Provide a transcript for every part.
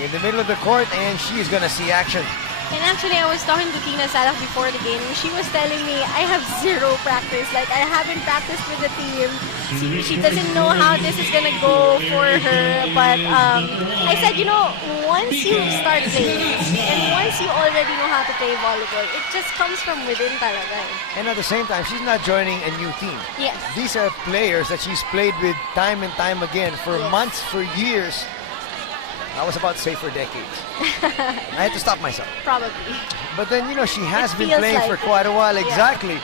in the middle of the court, and she's gonna see action. And actually, I was talking to Tina Salak before the game. She was telling me, I have zero practice. Like, I haven't practiced with the team. She doesn't know how this is going to go for her. But I said, you know, once you start playing, and once you already know how to play volleyball, it just comes from within talaga. And at the same time, she's not joining a new team. Yes. These are players that she's played with time and time again for months, for years. I was about to say for decades. I had to stop myself. Probably. But then, you know, she has been playing for quite a while. Exactly.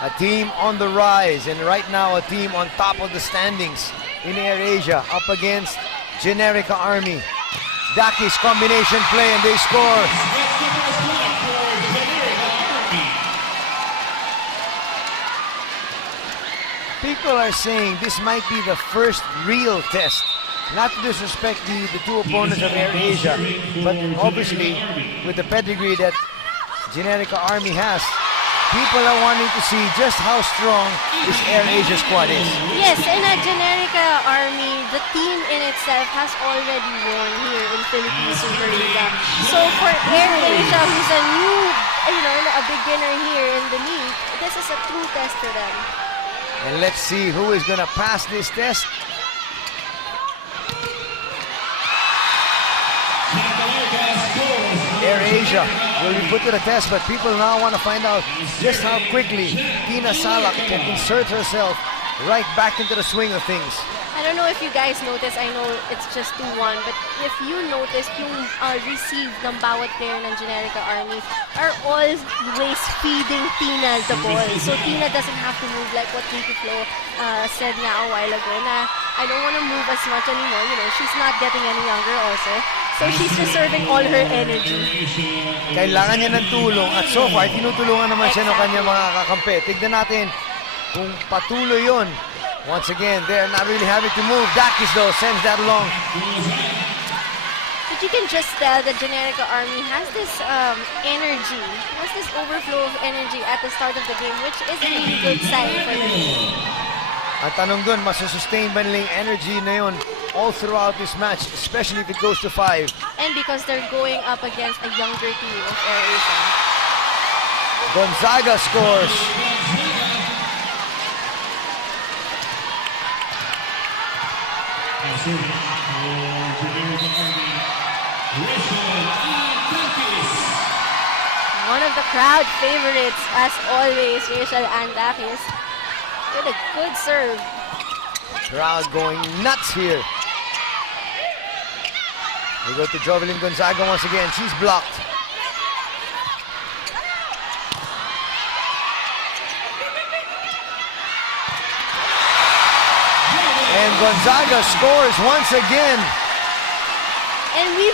A team on the rise, and right now a team on top of the standings in AirAsia up against Generika-Army. Daki's combination play, and they score. People are saying this might be the first real test. Not to disrespect the two opponents of AirAsia, but obviously with the pedigree that Generika-Army has, people are wanting to see just how strong this AirAsia squad is. Yes, and at Generika-Army, the team in itself has already won here in Philippine Superliga. So for AirAsia, who's a new, a beginner here in the league, this is a true test for them. And let's see who is going to pass this test. AirAsia will be put to the test, but people now want to find out just how quickly Tina Salak can insert herself right back into the swing of things. I don't know if you guys noticed, I know it's just 2-1, but if you noticed, yung receive ng bawat player ng Generika-Army are always feeding Tina the ball. So Tina doesn't have to move like what Nikki Flo said nga a while ago na I don't want to move as much anymore. You know, she's not getting any younger also. So she's reserving all her energy. Kailangan niya ng tulong at so far, tinutulungan naman siya ng kanyang mga kakampi. Tignan natin kung patuloy yun. Once again, they're not really having to move. Dakis, though, sends that along. But you can just tell that Generika-Army has this energy, has this overflow of energy at the start of the game, which is a really good sign for the team. Ang tanong dun, masusustain ba nila yung energy na yun all throughout this match, especially if it goes to 5? And because they're going up against a younger team of AirAsia. Gonzaga scores. One of the crowd favorites, as always, Rachel Andakis, with a good serve. Crowd going nuts here. We go to Jovelyn Gonzaga once again. She's blocked. And Gonzaga scores once again. And we've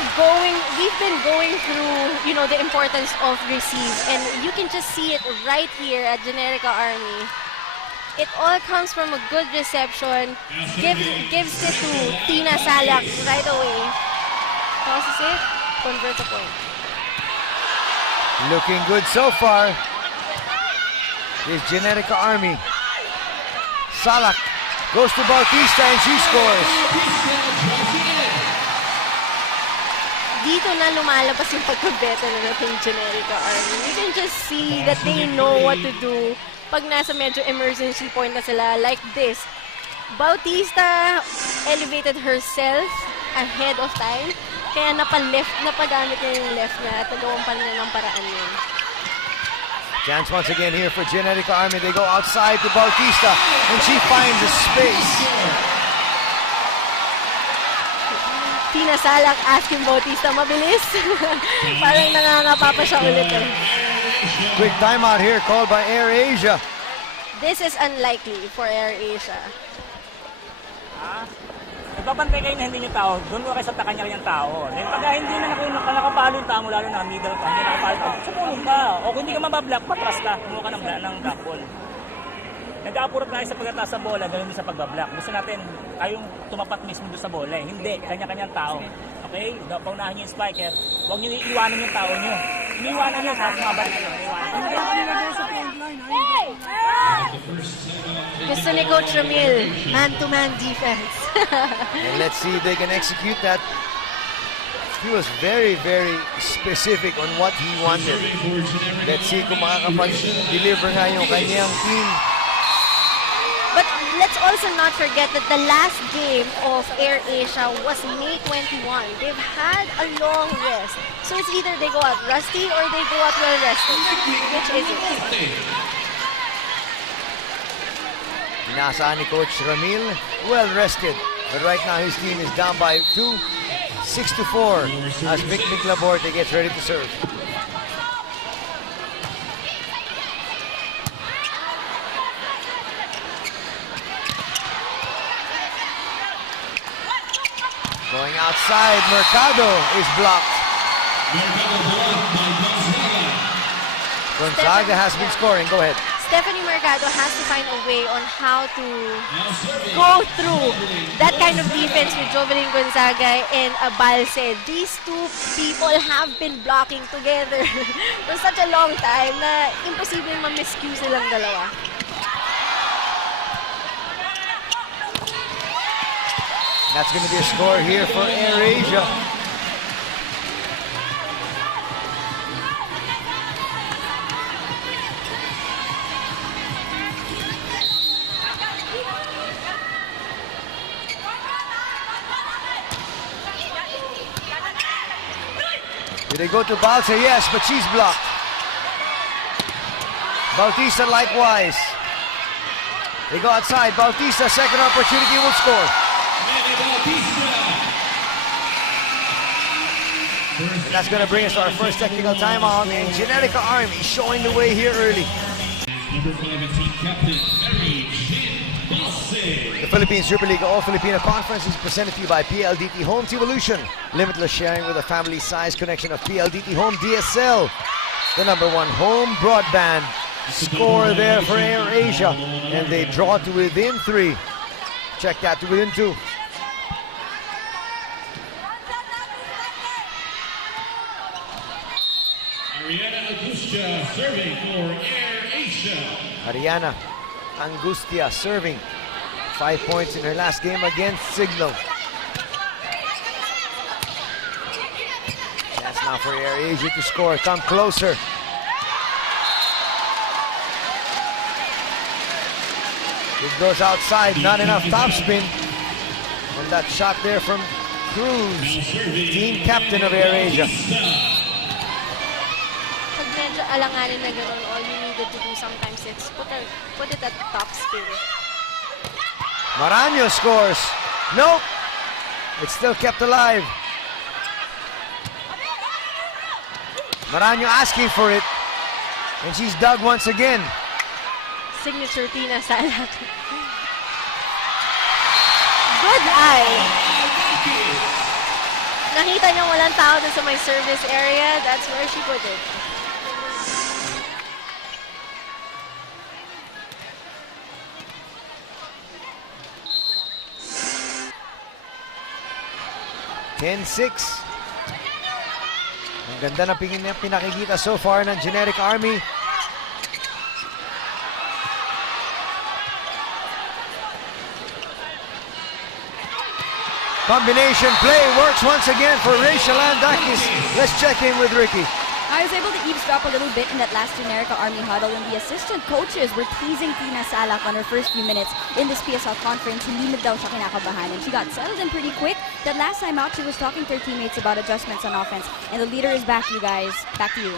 been going through, the importance of receive, and you can just see it right here at Generika-Army. It all comes from a good reception. Gives it to Tina Salak right away. Tosses it, converts a point. Looking good so far. Is Generika-Army. Salak goes to Bautista and she scores. Dito na lumalabas yung pagka-better na natin Generika-Army. You can just see that they know what to do pag nasa medyo emergency point na sila like this. Bautista elevated herself ahead of time, kaya napagamit niya yung left na at nagawang pa niya ng paraan yun. Chance once again here for Generika-Army. They go outside to Bautista and she finds a space. Tina Salak asking Bautista, mabilis. Parang nangangapa pa siya ulit eh. Quick timeout here called by AirAsia. This is unlikely for AirAsia. Nagbabantay kayo na hindi nyo tao, doon ko kayo sa kanya yung tao. Then pag hindi na nakapalo yung tao mo, lalo na middle ka, hindi nakapalo ka, sumulong ka. O kung hindi ka mabablock, patras ka, kumuha ka ng black ball. Nag-aapurot tayo sa pagkataas sa bola, ganoon din sa pagbablock. Gusto natin tayong tumapat mismo doon sa bola. Hindi, kanya-kanyang tao. Okay? Paunahan nyo yung spiker. Huwag nyo iiwanan yung tao nyo. Iniwanan yun, ha? Mabalik na yun. Gusto ni Coach Ramil, man-to-man defense. And let's see if they can execute that. He was very, very specific on what he wanted. Let's see kung makakapag-deliver nga yung kanyang team. But let's also not forget that the last game of AirAsia was May 21. They've had a long rest. So it's either they go out rusty or they go out well rested. Which is it? Inaasahan ni Coach Ramil, well rested. But right now his team is down by 2, 6-4 as Vic Laborte gets ready to serve. Going outside, Mercado is blocked. Gonzaga has been scoring. Go ahead. Stephanie Mercado has to find a way on how to go through that kind of defense with Jovelyn Gonzaga and Abalse. These two people have been blocking together for such a long time na imposible ma-miscue silang dalawa. That's going to be a score here for AirAsia. Do they go to Balsa? Yes, but she's blocked. Bautista likewise. They go outside. Bautista, second opportunity, will score. And that's going to bring us to our first technical timeout. And Generika-Army showing the way here early. The Philippine Super League All Filipino Conference is presented to you by PLDT Home Evolution. Limitless sharing with a family-sized connection of PLDT Home DSL. The #1 home broadband. Score there for AirAsia. And they draw to within 3. Check that to within 2. Ariana Angustia serving for AirAsia. Ariana Angustia serving. 5 points in her last game against Signal. Chance now for AirAsia to score. Come closer. It goes outside. Not enough topspin. From that shot there from Cruz, team captain of AirAsia. Pag medyo alanganin na gano'n, all you needed to do sometimes is put it at top spin. Maranyo scores. Nope. It's still kept alive. Maranyo asking for it. And she's dug once again. Signature Tina Salat. Good eye. Nakita niya walang tao dun sa my service area. That's where she put it. (10-6). Ang ganda na pinakikita so far ng Generika-Army. Combination play works once again for Rachel Landakis. Let's check in with Ricky. I was able to eavesdrop a little bit in that last Generika-Army huddle when the assistant coaches were teasing Tina Salak on her first few minutes in this PSL conference. Hindi na daw siya kinakabahan, and she got settled in pretty quick. That last time out, she was talking to her teammates about adjustments on offense, and the leader is back, you guys. Back to you.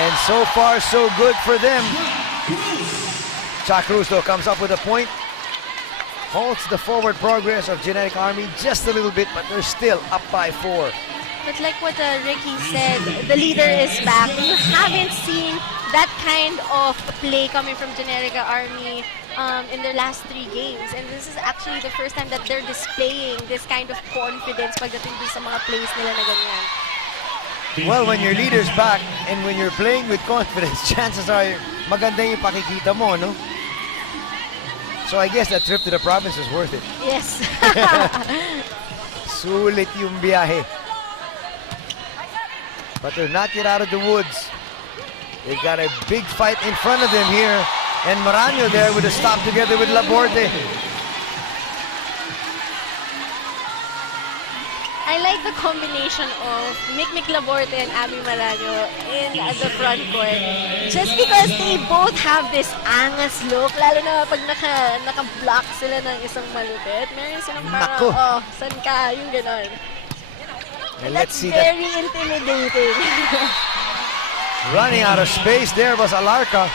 And so far, so good for them. Cha Cruz, though, comes up with a point. Halts the forward progress of Generika-Army just a little bit, but they're still up by 4. But like what Ricky said, the leader is back. You haven't seen that kind of play coming from Generika-Army in their last 3 games. And this is actually the first time that they're displaying this kind of confidence pagdating din sa mga plays nila na ganyan. Well, when your leader's back and when you're playing with confidence, chances are maganda yung pakikita mo, no? So I guess that trip to the province was worth it. Yes. Sulit yung biyahe. but they're not yet out of the woods. They've got a big fight in front of them here. And Maraño there with a stop together with Laborde. I like the combination of Mick Laborde and Abby Maraño in the front court. Just because they both have this angas look, lalo na pag naka-block sila ng isang malupit. Meron silang parang, Naku. oh, san ka? Yung ganon. And let's see very that. intimidating. Running out of space there was Alarca.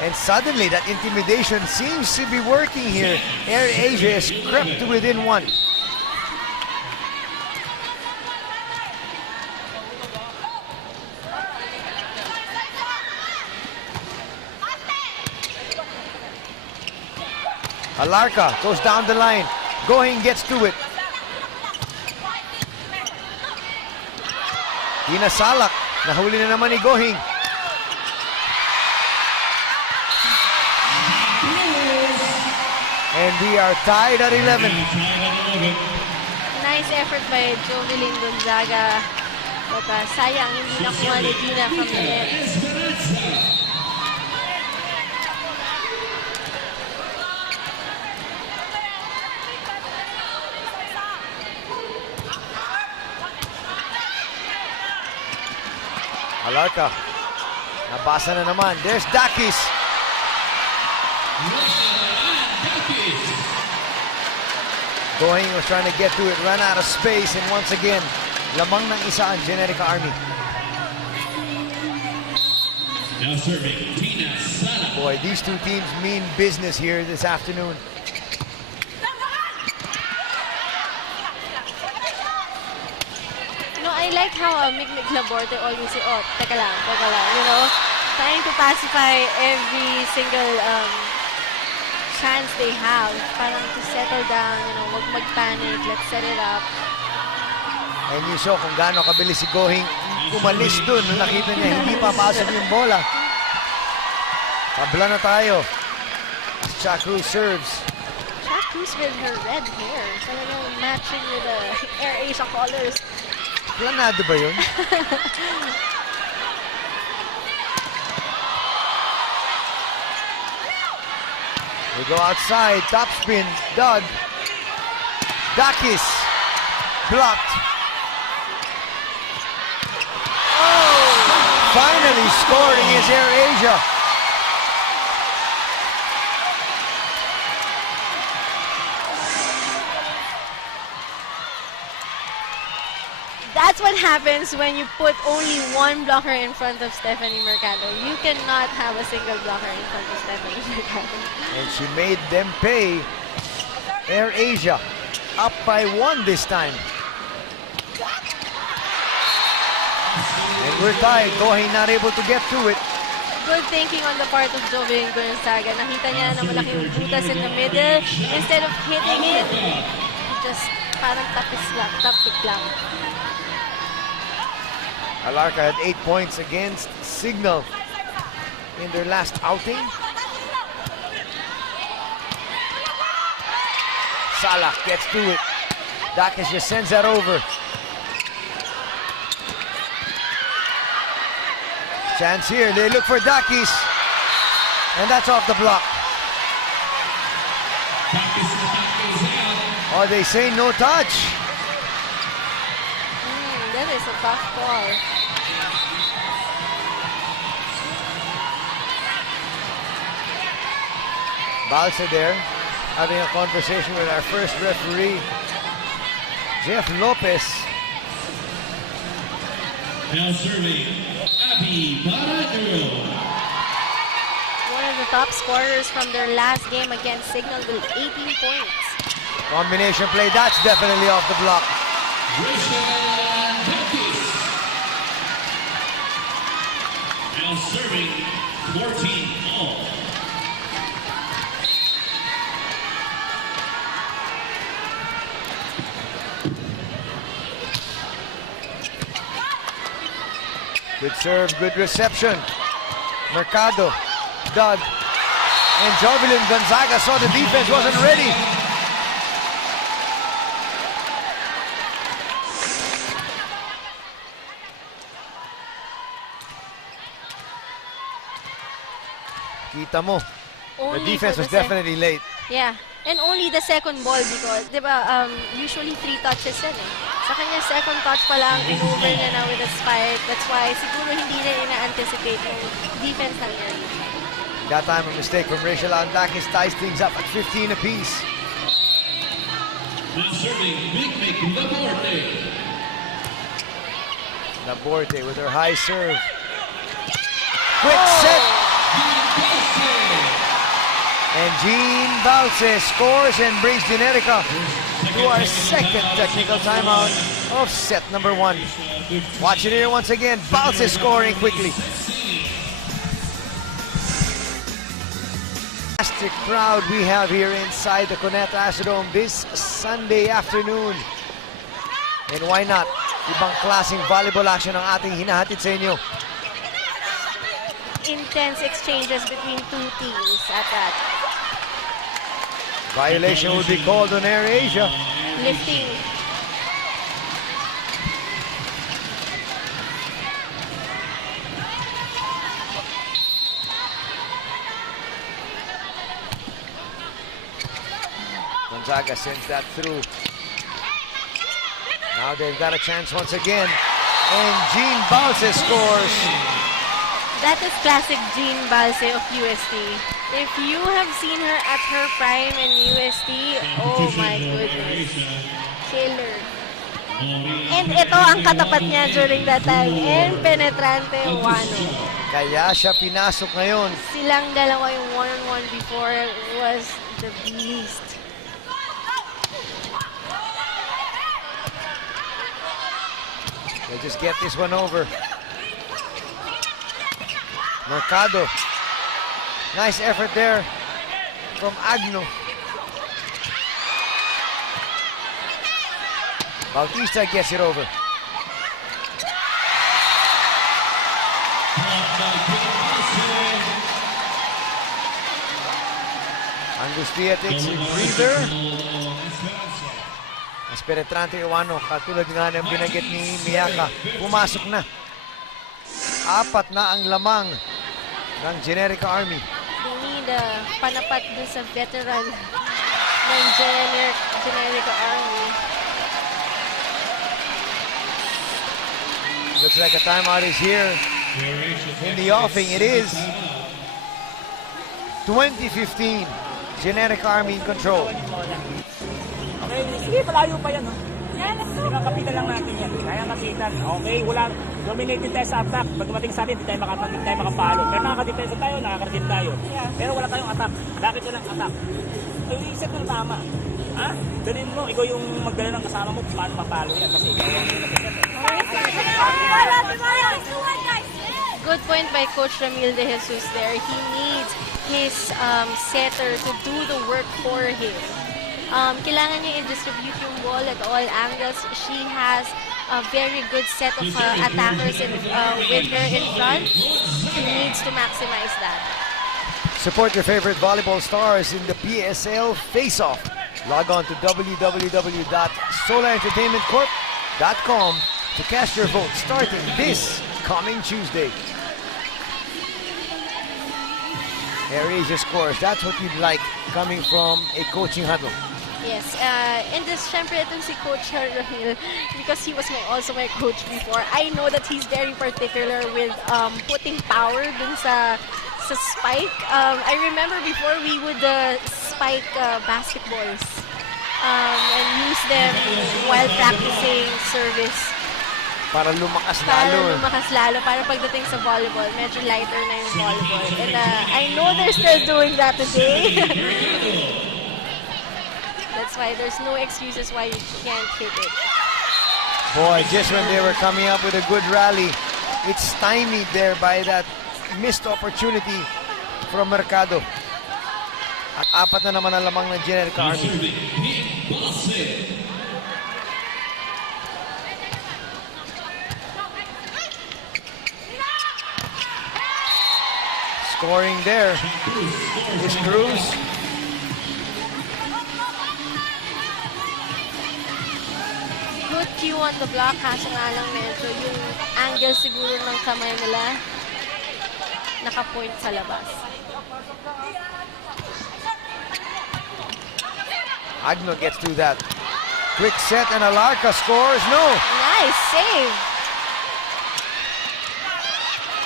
And suddenly that intimidation seems to be working here. Air Asia has crept to within one. Alarca goes down the line. Going gets to it. Tina Salak, nahuli na naman ni Gohing. And we are tied at 11. Nice effort by Jovelyn Gonzaga. But sayang, hindi nakuha ni Tina from the net. Alarca, nabasa na naman. There's Dakis. Gohing was trying to get to it, ran out of space, and once again, lamang ng isa ang Generika-Army. Now serving, Tina Sana. Boy, these two teams mean business here this afternoon. You know, I like how Mick Laborde always say, oh, teka lang, you know, trying to pacify every single chance they have, parang to settle down, you know, wag mag-panic, let's set it up. And you saw kung gaano kabilis si Gohing umalis dun nung nakita niya hindi papasok yung bola. Tabla na tayo. Cha Cruz serves. Cha Cruz with her red hair, talagang matching with the Air Asia colors. Planado ba yun? We go outside, top spin, Doug. Dakis, blocked. Oh! Finally scoring is Air Asia. That's what happens when you put only one blocker in front of Stephanie Mercado. You cannot have a single blocker in front of Stephanie Mercado. And she made them pay. Air Asia up by 1 this time. And we're tied. Gohing not able to get to it. Good thinking on the part of Jovelyn Gonzaga. Nakita niya na malaking butas in the middle. Instead of hitting it, just parang tapis lang, tapik lang. Alarca had 8 points against Signal in their last outing. Salah gets to it. Dakis just sends that over. Chance here. They look for Dakis. And that's off the block. Oh, they say no touch. That is a tough call. Balsa there, having a conversation with our first referee, Jeff Lopez. Now serving, Abby Maraño. One of the top scorers from their last game against Signal with 18 points. Combination play, that's definitely off the block. Now serving 14 all. Good serve, good reception. Mercado, Doug, and Jovelyn Gonzaga saw the defense wasn't ready. Kita mo, the Only defense for was the definitely late. Yeah. And only the second ball because, di ba, usually 3 touches yan eh. Sa kanya, second touch pa lang, in-over niya na with a spike. That's why siguro hindi rin ina-anticipate yung defense ng Arizona. That time a mistake from Rachel Andakis ties things up at 15 apiece. Now serving Big Mick Laborte. Laborte with her high serve. Quick set! And Jean Balse scores and brings Generika to our second technical timeout of set number 1. Watch it here once again. Balse scoring quickly. Fantastic crowd we have here inside the Cuneta Astrodome this Sunday afternoon. And why not? Ibang klaseng volleyball action ang ating hinahatid sa inyo. Intense exchanges between two teams at that. Violation will be called on Air Asia. Lifting. Gonzaga sends that through. Now they've got a chance once again. And Jean Balse scores. That is classic Jean Balse of UST. If you have seen her at her prime in UST, oh my goodness. Killer. And ito ang katapat niya during that time. And penetrante Wano. Kaya siya pinasok ngayon. Silang dalawa yung one-on-one before was the beast. They just get this one over. Mercado. Nice effort there from Agno. Bautista gets it over. Angustia takes a breather. Mas penetrante Iwano, katulad nga ng binanggit ni Miyaka, pumasok na. 4 na ang lamang ng Generika-Army. They need panapat dun sa veteran ng Generika-Army. Looks like a timeout is here in the offing. It is 2015. Generika-Army in control. Okay, sige, palayo pa yan. Kapitan lang natin yan. Kaya kapitan. Okay, wala. Dominated tayo sa attack. Pag dumating sa atin, hindi tayo makapalo. Pero nakakadepensa tayo, nakakaresin tayo. Pero wala tayong attack. Bakit yun ang attack? So, i-set ng tama. Ha? Dalhin mo, ikaw yung magdala ng kasama mo kung paano mapalo yan. Kasi ikaw yung Good point by Coach Ramil De Jesus there. He needs his setter to do the work for him. Kailangan niya i-distribute yung ball at all angles. She has a very good set of attackers with her in front. She needs to maximize that. Support your favorite volleyball stars in the PSL Face-Off. Log on to www.solarentertainmentcorp.com to cast your vote starting this coming Tuesday. Air Asia scores. That's what you'd like coming from a coaching huddle. Yes, and this, syempre, itong si Coach Ramil, because he was also my coach before, I know that he's very particular with putting power dun sa spike. I remember before we would spike basketballs and use them while practicing service. Para lumakas Para lalo. lumakas lalo. Para pagdating sa volleyball, medyo lighter na yung volleyball. And I know they're still doing that today. That's why there's no excuses why you can't hit it. Boy, just when they were coming up with a good rally, it's stymied there by that missed opportunity from Mercado. At 4 na naman ang lamang ng Generika-Army. Scoring there is Cruz. Good cue on the block, kaso nga lang medyo yung angle siguro ng kamay nila naka-point sa labas. Agno gets through that. Quick set and Alarca scores. No. Nice save.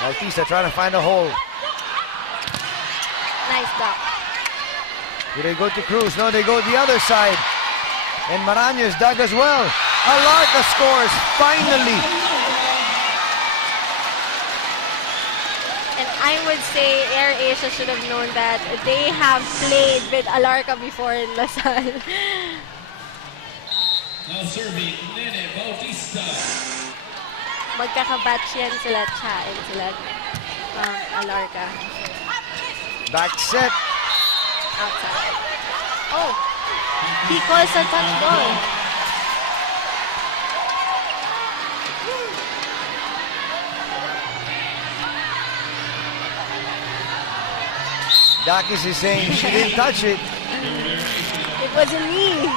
Bautista trying to find a hole. Nice block. Do they go to Cruz? No, they go the other side. And Maraño's dug as well. Alarca scores, finally. And I would say AirAsia should have known that they have played with Alarca before in Lasal. Now serving, Nene Bautista. Magkakabatch yan sila, Cha, and sila Alarca. Back set. Outside. Oh, he calls a touch ball. Dakis is saying she didn't touch it. It wasn't me.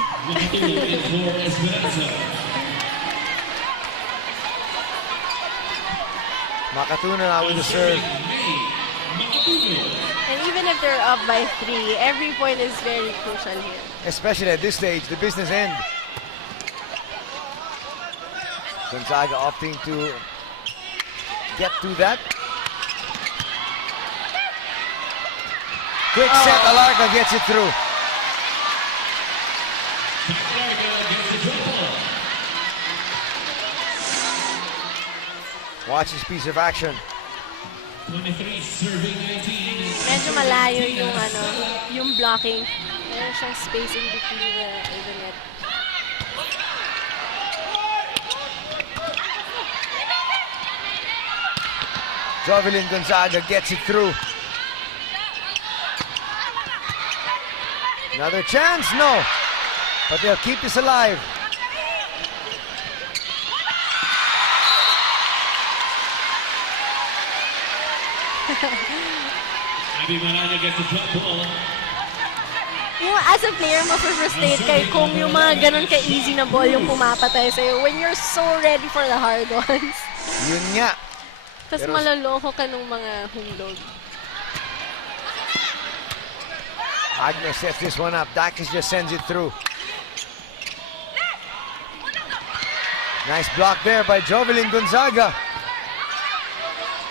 Makatuna now with the serve. And even if they're up by 3, every point is very crucial here. Especially at this stage, the business end. Gonzaga opting to get to that. Quick set, Alarca gets it through. Watch this piece of action. 23 serving 19. Medyo malayo yung blocking. Meron siyang spacing between the net. Jovelyn Gonzaga gets it through. Another chance? No. But they'll keep this alive. Abby Maraña gets the drop ball. Yung as a player, ma-frustrate kayo kung yung mga ganun ka-easy na ball yung pumapatay sa'yo when you're so ready for the hard ones. Yun nga. Tapos malaloko ka ng mga hulog. Agnes sets this one up. Dakis just sends it through. Nice block there by Jovelyn Gonzaga.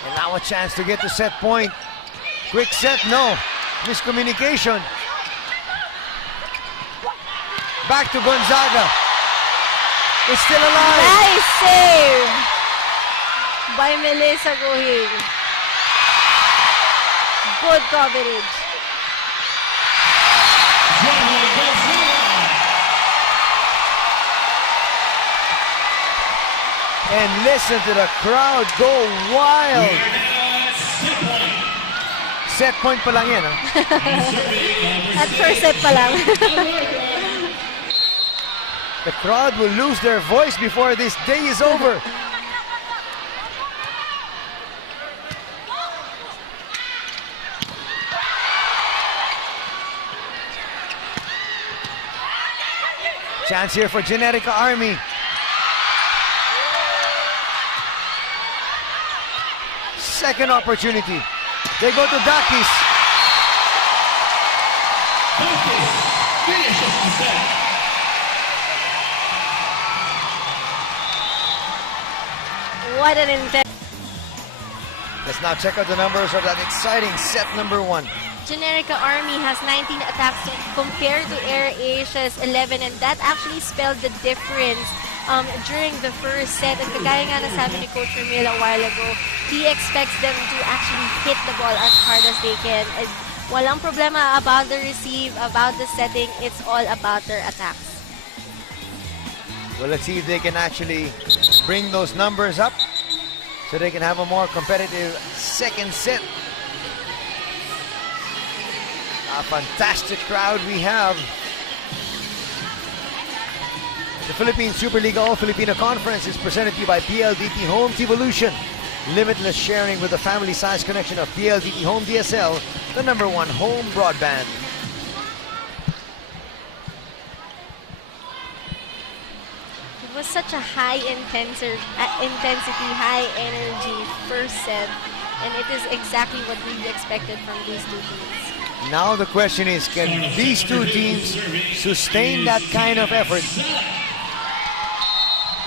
And now a chance to get to set point. Quick set, no. Miscommunication. Back to Gonzaga. It's still alive. Nice save by Melissa Gohing. Good coverage. And listen to the crowd go wild. Set point pa lang yan, ha? At first set pa lang. The crowd will lose their voice before this day is over. Chance here for Generika-Army. Second opportunity. They go to Dakis. Finishes the set. What an intense. Let's now check out the numbers of that exciting set number 1. Generika-Army has 19 attacks compared to AirAsia's 11, and that actually spelled the difference during the first set. And kagaya nga na sabi ni Coach Ramil a while ago, he expects them to actually hit the ball as hard as they can. And walang problema about the receive, about the setting. It's all about their attacks. Well, let's see if they can actually bring those numbers up so they can have a more competitive second set. A fantastic crowd we have. The Philippine Super League All-Filipino Conference is presented to you by PLDT Home Evolution. Limitless sharing with the family-size connection of PLDT Home DSL, the #1 home broadband. It was such a high intensity, high energy first set, and it is exactly what we expected from these two teams. Now the question is, can these two teams sustain that kind of effort?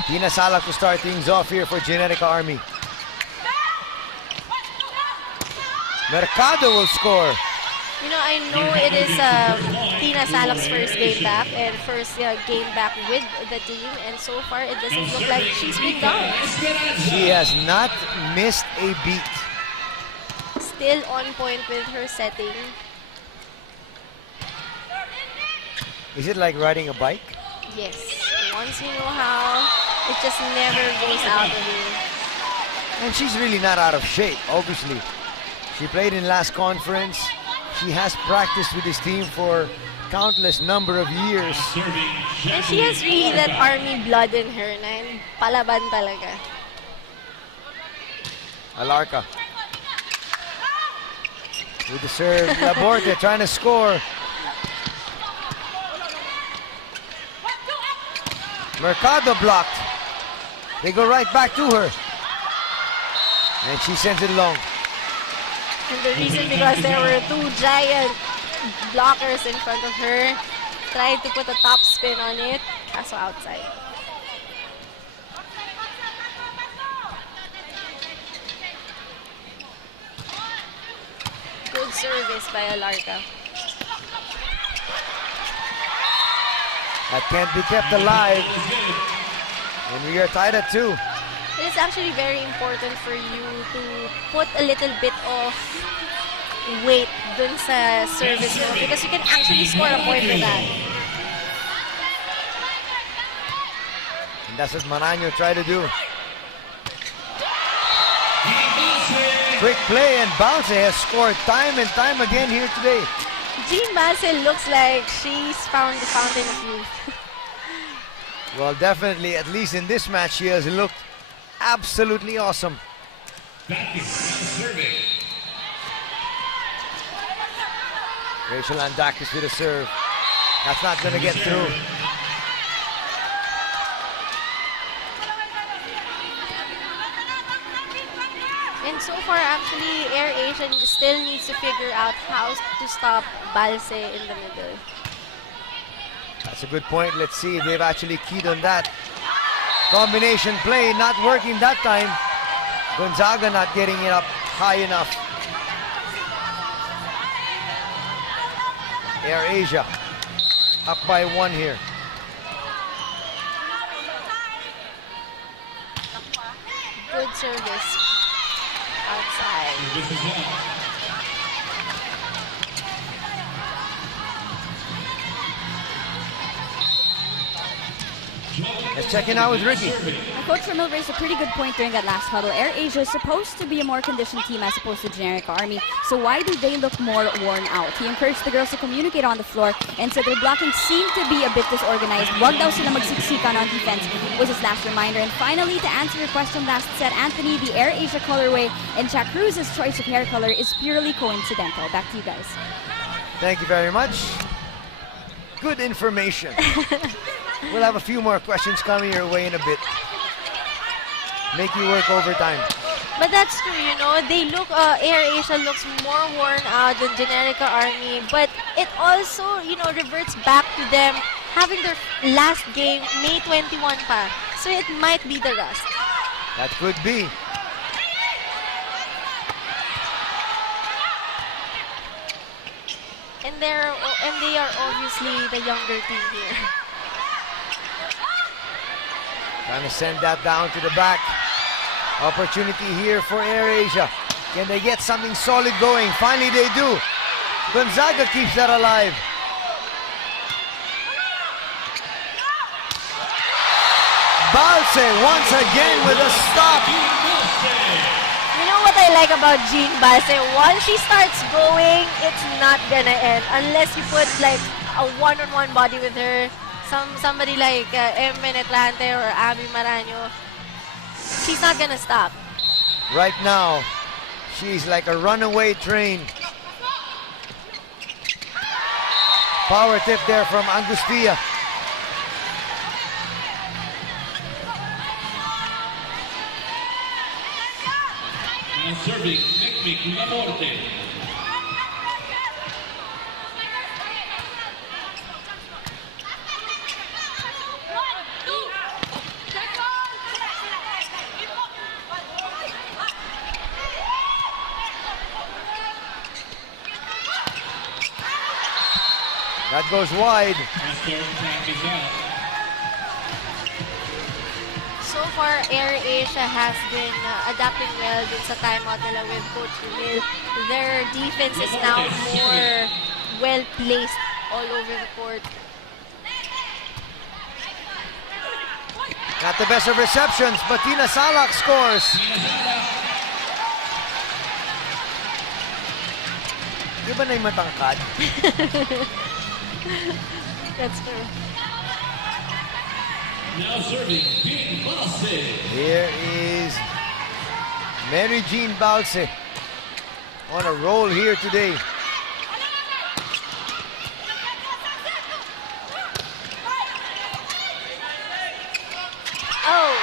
Tina Salak to start things off here for Generika-Army. Mercado will score. You know, I know it is Tina Salak's first game back and first game back with the team, and so far it doesn't look like she's been down. She has not missed a beat. Still on point with her setting. Is it like riding a bike? Yes. Once you know how, it just never goes out of you. And she's really not out of shape, obviously. She played in last conference. She has practiced with this team for countless number of years. And she has really that army blood in her na palaban talaga. Alarca. With the serve, Laborte trying to score. Mercado blocked. They go right back to her. And she sends it long. And the reason because there were two giant blockers in front of her. Tried to put a top spin on it. Kaso outside. Good service by Alarca. That can't be kept alive. And we are tied at 2. It is actually very important for you to put a little bit of weight dun sa service mo because you can actually score a point with that. And that's what Maraño tried to do. Quick play, and Bounce has scored time and time again here today. Jean Basel looks like she's found the fountain of youth. Well, definitely, at least in this match, she has looked absolutely awesome. Rachel Andakis with a serve. That's not going to get through. And so far, actually, AirAsia still needs to figure out how to stop Balse in the middle. That's a good point. Let's see if they've actually keyed on that. Combination play not working that time. Gonzaga not getting it up high enough. AirAsia up by 1 here. Good service. Outside. Let's check in out with Ricky. Coach Ramil raised a pretty good point during that last huddle. AirAsia is supposed to be a more conditioned team as opposed to Generika-Army, so why do they look more worn out? He encouraged the girls to communicate on the floor and said their blocking seemed to be a bit disorganized. Wag daw sila magsiksikan on defense was his last reminder. And finally, to answer your question last set, Anthony, the AirAsia colorway and Jack Cruz's choice of hair color is purely coincidental. Back to you guys. Thank you very much. Good information. We'll have a few more questions coming your way in a bit. Make you work overtime. But that's true, you know. They look, AirAsia looks more worn out than Generika-Army, but it also, you know, reverts back to them having their last game May 21 pa. So it might be the rust. That could be. And they are obviously the younger team here. Trying to send that down to the back. Opportunity here for AirAsia. Can they get something solid going? Finally they do. Gonzaga keeps that alive. Balse once again with a stop. You know what I like about Jean Balse? Once she starts going, it's not gonna end unless you put like a one-on-one body with her. Somebody like Emen Atlante or Abby Maraño. She's not gonna stop. Right now, she's like a runaway train. Power tip there from Angustia. Now serving, Laborte. That goes wide. After attack is out. So far, AirAsia has been adapting well dun sa timeout nila with Coach Will. Their defense is now more well-placed all over the court. Not the best of receptions, but Tina Salak scores. Di ba na yung matangkad? That's true. Now serving, Big Boston. Here is Mary Jean Balse on a roll here today. Oh!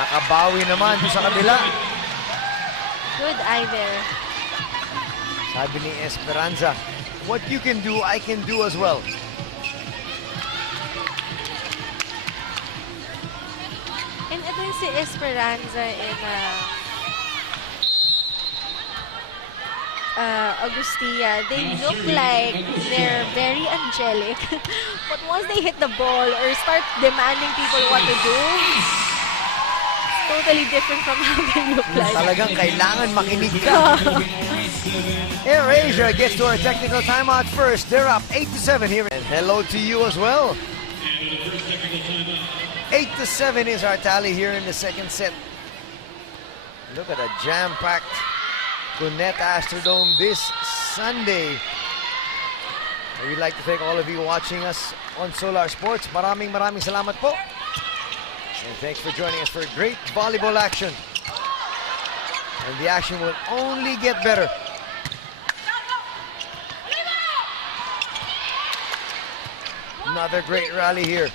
Nakabawi naman doon sa kabila. Good eye there. Sabi ni Esperanza, what you can do, I can do as well. And ito yung si Esperanza and Augustia. They look like they're very angelic. But once they hit the ball or start demanding people what to do, totally different from how they look like. Talagang kailangan makinig ka. AirAsia gets to our technical timeout first. They're up 8-7 here. And hello to you as well. 8-7 is our tally here in the second set. Look at a jam-packed Cuneta Astrodome this Sunday. We'd like to thank all of you watching us on Solar Sports. Maraming salamat po. And thanks for joining us for great volleyball action. And the action will only get better. Another great rally here.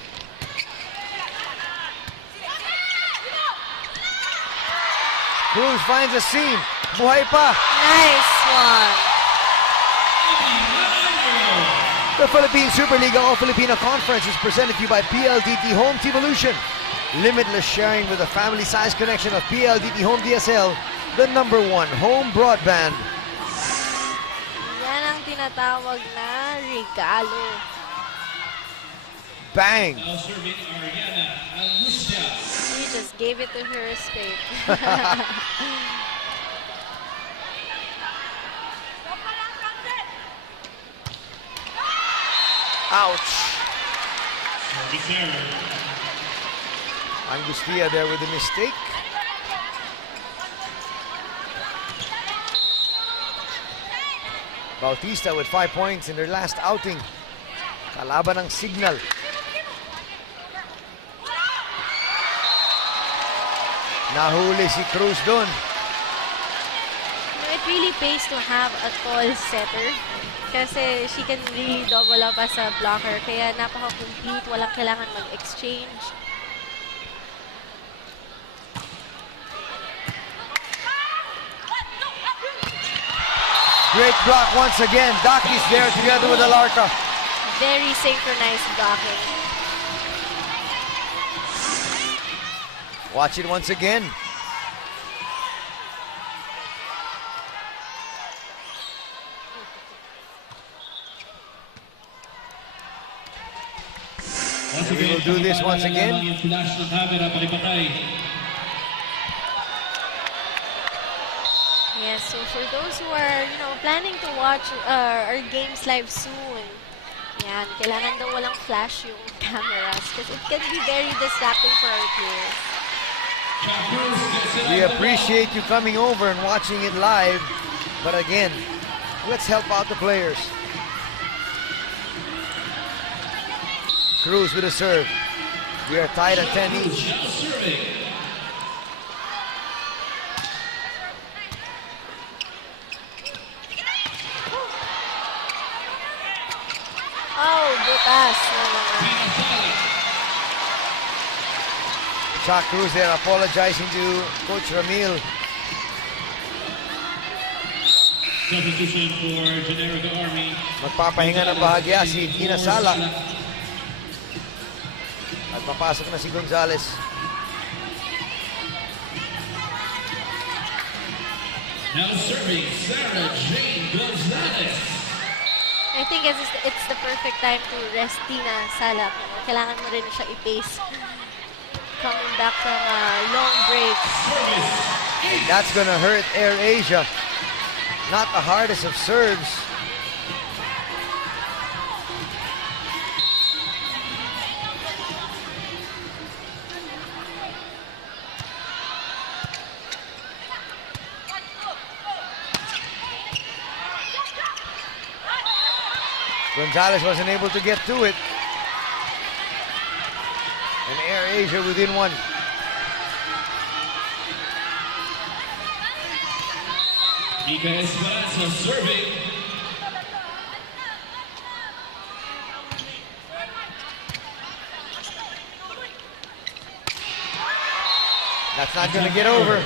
Cruz finds a seam. Buhay pa. Nice one. The Philippine Superliga All-Filipino Conference is presented to you by PLDT Home T-Evolution. Limitless sharing with a family-sized connection of PLDT Home DSL, the #1 home broadband. Yan ang tinatawag na regalo. Bang! Now serving Ariana Alusha. She just gave it to her straight. Ouch! Service error. Angustia there with a mistake. Bautista with 5 points in their last outing. Kalaban ng Signal. Nahuli si Cruz doon. It really pays to have a tall setter kasi she can really double up as a blocker. Kaya napaka-complete, walang kailangan mag-exchange. Great block once again. Daki's there together with Alarca. Very synchronized blocking. Watch it once again. Once We will do this once again. Yung flash ng camera, palipatay. Yes, so for those who are, planning to watch our games live soon, yan, kailangan daw walang flash yung cameras because it can be very distracting for our players. We appreciate you coming over and watching it live. But again, let's help out the players. Cruz with a serve. We are tied at 10 each. Now serving. Oh, butas na naman. Chuck Cruz there apologizing to Coach Ramil. Substitution for Generika-Army. Magpapahinga ng bahagya si Tina Sala. At papasok na si Gonzalez. Now serving Sarah Jane Gonzalez. I think it's the perfect time to rest Tina Salak. Kailangan mo rin siya i-pace. Coming back from a long break. And that's gonna hurt AirAsia. Not the hardest of serves. Gonzalez wasn't able to get to it. And AirAsia within one. Nika Esperanza serving. That's not going to get over.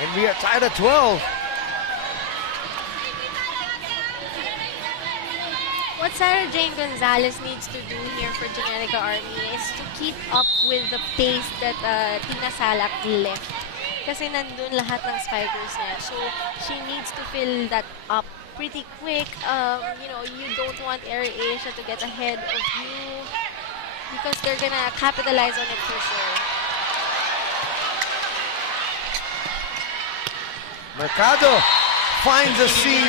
And we are tied at 12. What Sarah Jane Gonzalez needs to do here for Generika-Army is to keep up with the pace that Tina Salak left. Kasi nandun lahat ng spikers niya. So, she needs to fill that up pretty quick. You know, you don't want AirAsia to get ahead of you because they're gonna capitalize on it for sure. Mercado finds a seam.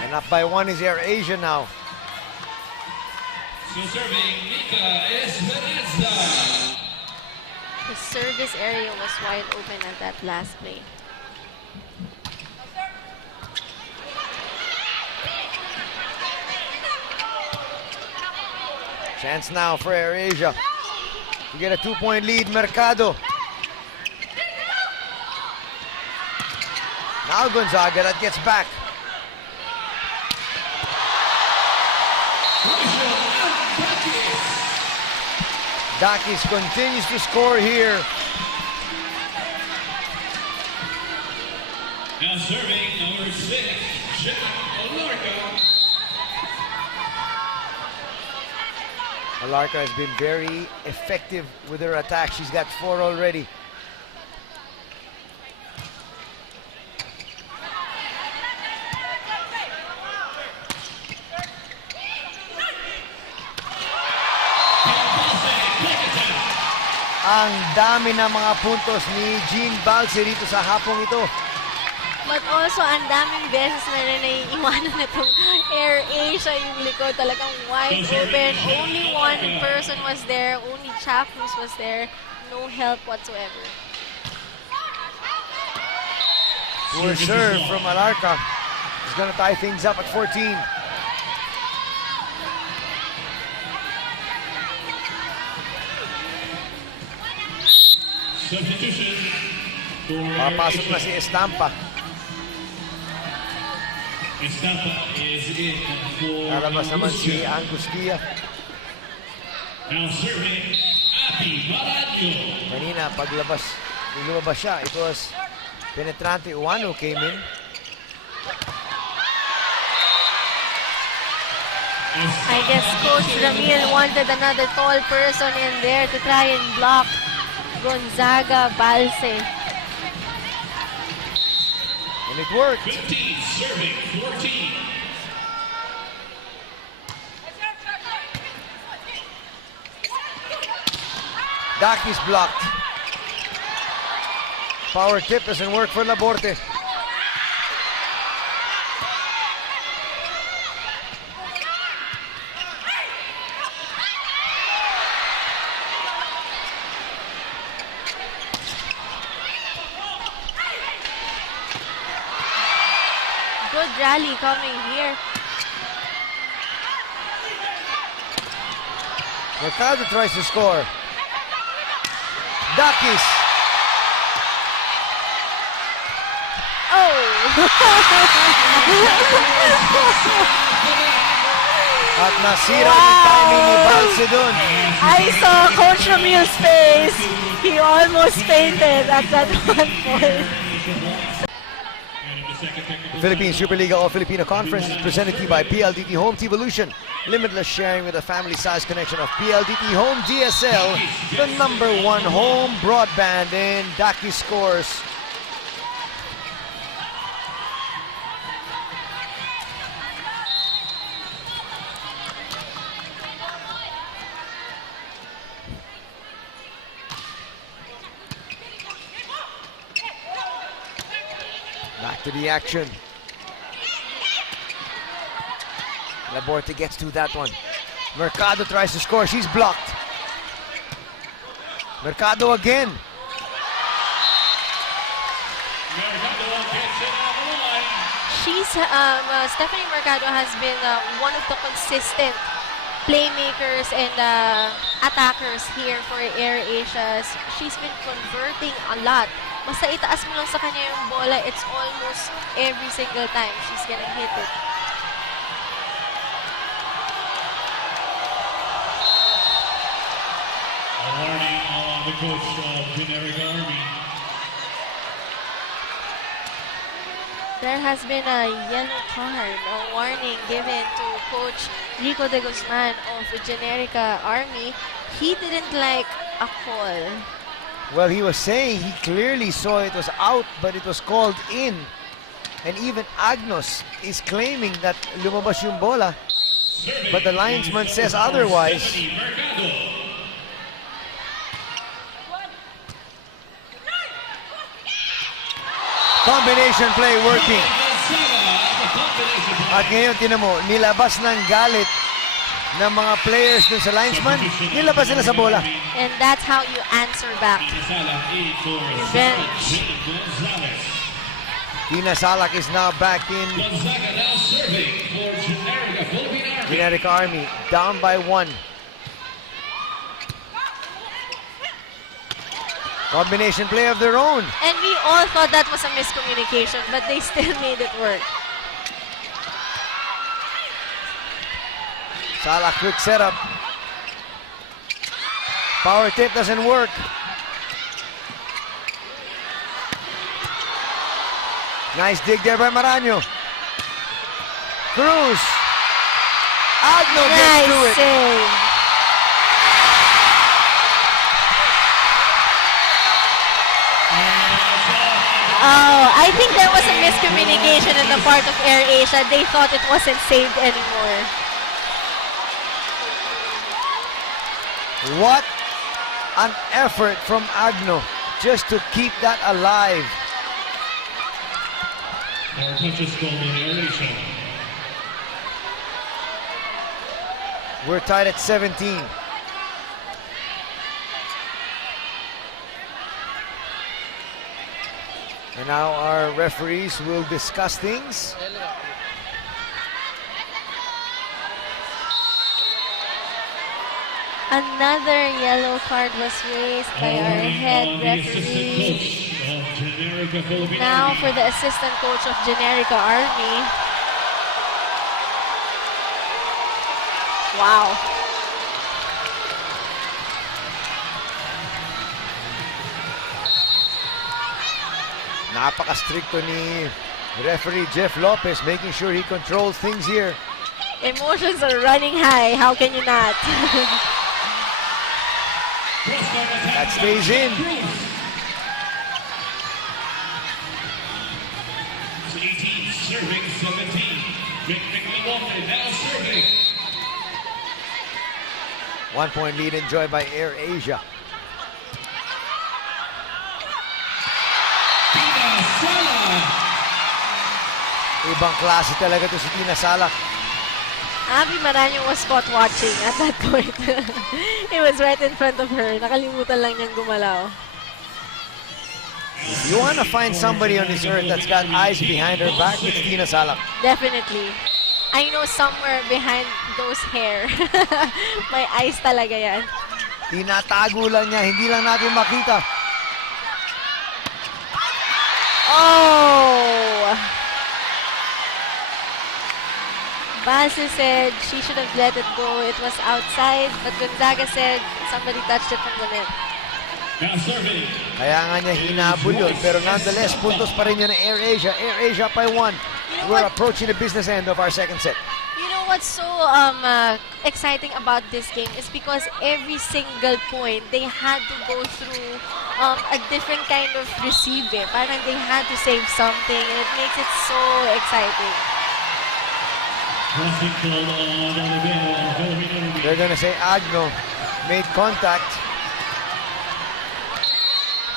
And up by one is AirAsia now. So serving Nika Esperanza. The service area was wide open at that last play. Chance now for AirAsia to get a 2-point lead. Mercado. Now Gonzaga that gets back. Dakis continues to score here. Now serving number 6, Jack Alarka. Alarka has been very effective with her attack. She's got 4 already. Ang dami ng mga puntos ni Jean Balse dito sa hapong ito. But also, ang daming beses na rin naiiwanan na itong AirAsia yung likod. Talagang wide open. Only one person was there. Only Chafus was there. No help whatsoever. Poor serve from Alarka. He's gonna tie things up at 14. Substitution for Papasok na si Estampa. Estampa is in for Lalabas naman si Angustia. Now serving Api Maranyo. Kanina, paglabas, lumabas siya. It was penetrante Uwano came in. I guess Coach Ramil wanted another tall person in there to try and block Gonzaga Balse. And it worked. 15 serving 14. Dakis blocked. Power tip doesn't work for Laborte. Good rally coming here. Mercado tries to score. Dakis. Oh! At nasira yung timing ni Balse dun. I saw Coach Ramil's face. He almost fainted at that one point. The Philippine Superliga All Filipino Conference is presented to you by PLDT Home T-Volution. Limitless sharing with a family-sized connection of PLDT Home DSL, the #1 home broadband in Daki scores. Back to the action. Laborte gets to that one. Mercado tries to score. She's blocked. Mercado again. Stephanie Mercado has been one of the consistent playmakers and attackers here for AirAsia. She's been converting a lot. Basta itaas mo lang sa kanya yung bola, it's almost every single time she's gonna hit it. A warning on the coach of Generika-Army. There has been a yellow card, a warning given to Coach Rico de Guzman of Generika-Army. He didn't like a call. Well, he was saying he clearly saw it was out, but it was called in. And even Agnos is claiming that lumabas yung bola. But the linesman says otherwise. Combination play working. At ngayon, tinan mo, nilabas ng galit ng mga players dun sa linesman, nilabas sila sa bola. And that's how you answer back. Revenge. Tina Salak is now back in. Generika-Army down by 1. Combination play of their own. And we all thought that was a miscommunication, but they still made it work. Salak, quick setup. Power tip doesn't work. Nice dig there by Maraño. Cruz. Agno gets to it. Save. Oh, I think there was a miscommunication on the part of AirAsia. They thought it wasn't saved anymore. What an effort from Agno just to keep that alive. Our touches called on AirAsia. We're tied at 17. And now our referees will discuss things. Another yellow card was raised by our head referee. Now for the assistant coach of Generika-Army. Wow. Napaka-stricto ni referee Jeff Lopez, making sure he controls things here. Emotions are running high. How can you not? That stays in. 18 serving 17. Now serving. 1 point lead enjoyed by AirAsia. Ibang klase talaga to si Tina Salak. Abby Maraño was caught watching at that point. It was right in front of her. Nakalimutan lang niyang gumalaw. You want to find somebody on this earth that's got eyes behind her back, it's Tina Salak. Definitely. I know somewhere behind those hair. May eyes talaga yan. Tinatago lang niya, hindi lang natin makita. Oh! Base said she should have let it go. It was outside, but Gonzaga said somebody touched it from the net. Now serving. Kaya nga niya hinabol yun. Pero nonetheless, puntos pa rin yun ng Air Asia. Air Asia up by 1. We're approaching the business end of our second set. You know what's so exciting about this game is because every single point they had to go through a different kind of receive. Parang they had to save something, and it makes it so exciting. They're gonna say Agno made contact.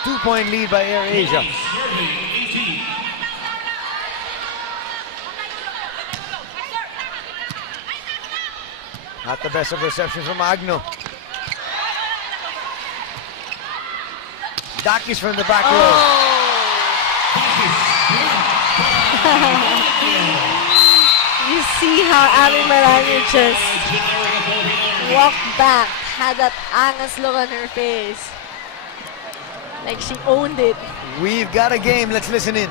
2-point lead by Air Asia. Not the best of receptions from Agno. Dakis from the back row. You see how Abby Marano just walked back, had that angas look on her face. Like she owned it. We've got a game. Let's listen in.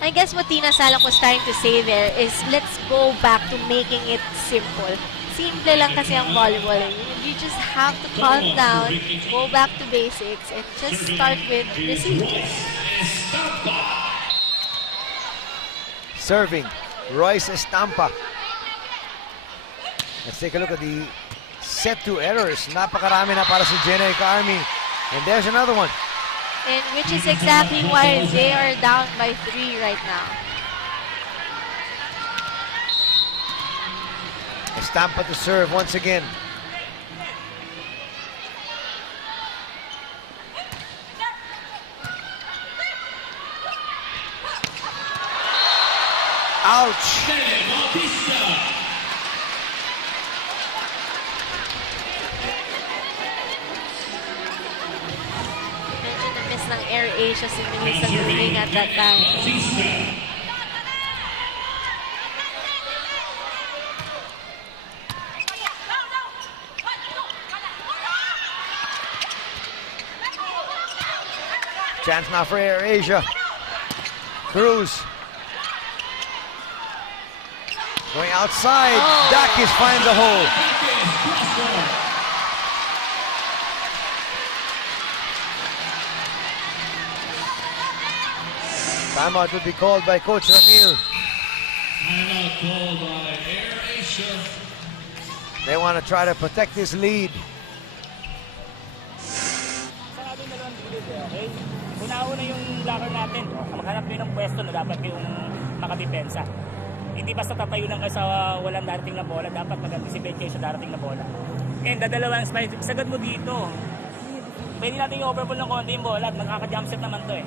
I guess what Tina Salak was trying to say there is let's go back to making it simple. Simple lang kasi ang volleyball. You just have to calm down, go back to basics, and just start with receive. Serving, Royce Estampa. Let's take a look at the set 2 errors. Napakarami na para sa Generika-Army. And there's another one. And which is exactly why they are down by 3 right now. Estampa to serve once again. Ouch! Medyo na-miss ng Air Asia si Melissa Guling at that time. Chance now for Air Asia. Cruz. Going outside. Oh. Dakis finds a hole. Timeout would be called by Coach Ramil. Timeout called by Air Asia. They want to try to protect this lead. Sarado na lang dito, okay? Una-una yung blocker natin. Maghanap kayo ng pwesto na dapat yung makadepensa. Hindi basta tatayo lang kayo sa walang darating na bola. Dapat mag-anticipate kayo sa darating na bola. And dadalawang spike, sagad mo dito. Pwede natin yung overball ng konti yung bola at magkaka-jump set naman to eh.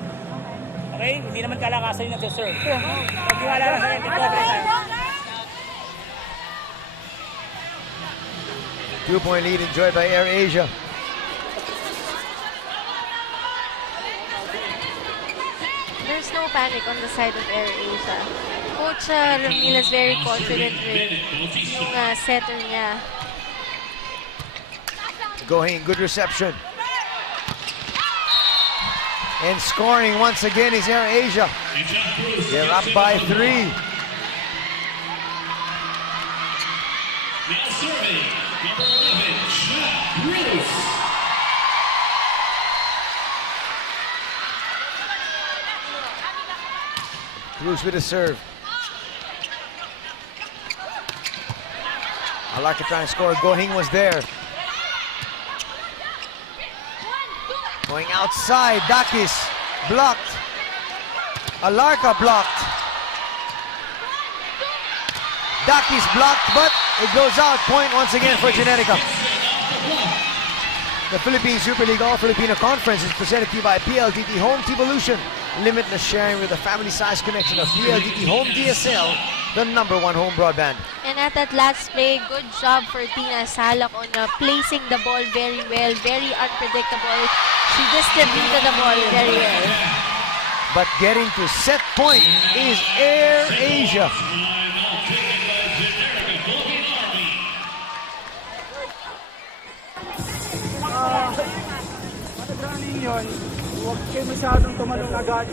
Okay? Hindi naman kalakasan yung nagsiserve. Magkiwala lang sa rented coverage. 2-point lead enjoyed by Air Asia. There's no panic on the side of Air Asia. Coach Ramil is very confident with yung setter niya. Goheen, good reception. And scoring once again is Air Asia. They're up by 3. Now serving, number 11, Cruz. Cruz with a serve. Alarka trying to score. Goheen was there. Going outside. Dakis blocked. Alarka blocked. Dakis blocked, but it goes out. Point once again for Generika. The Philippine Super League All-Filipino Conference is presented to you by PLDT Home T-Volution. Limitless sharing with a family-sized connection of PLDT Home DSL, the #1 home broadband. And at that last play, good job for Tina Salak on placing the ball very well, very unpredictable. She distributed the ball very well. But getting to set point is Air Asia. yun, huwag kayo masyadong tumalong agad.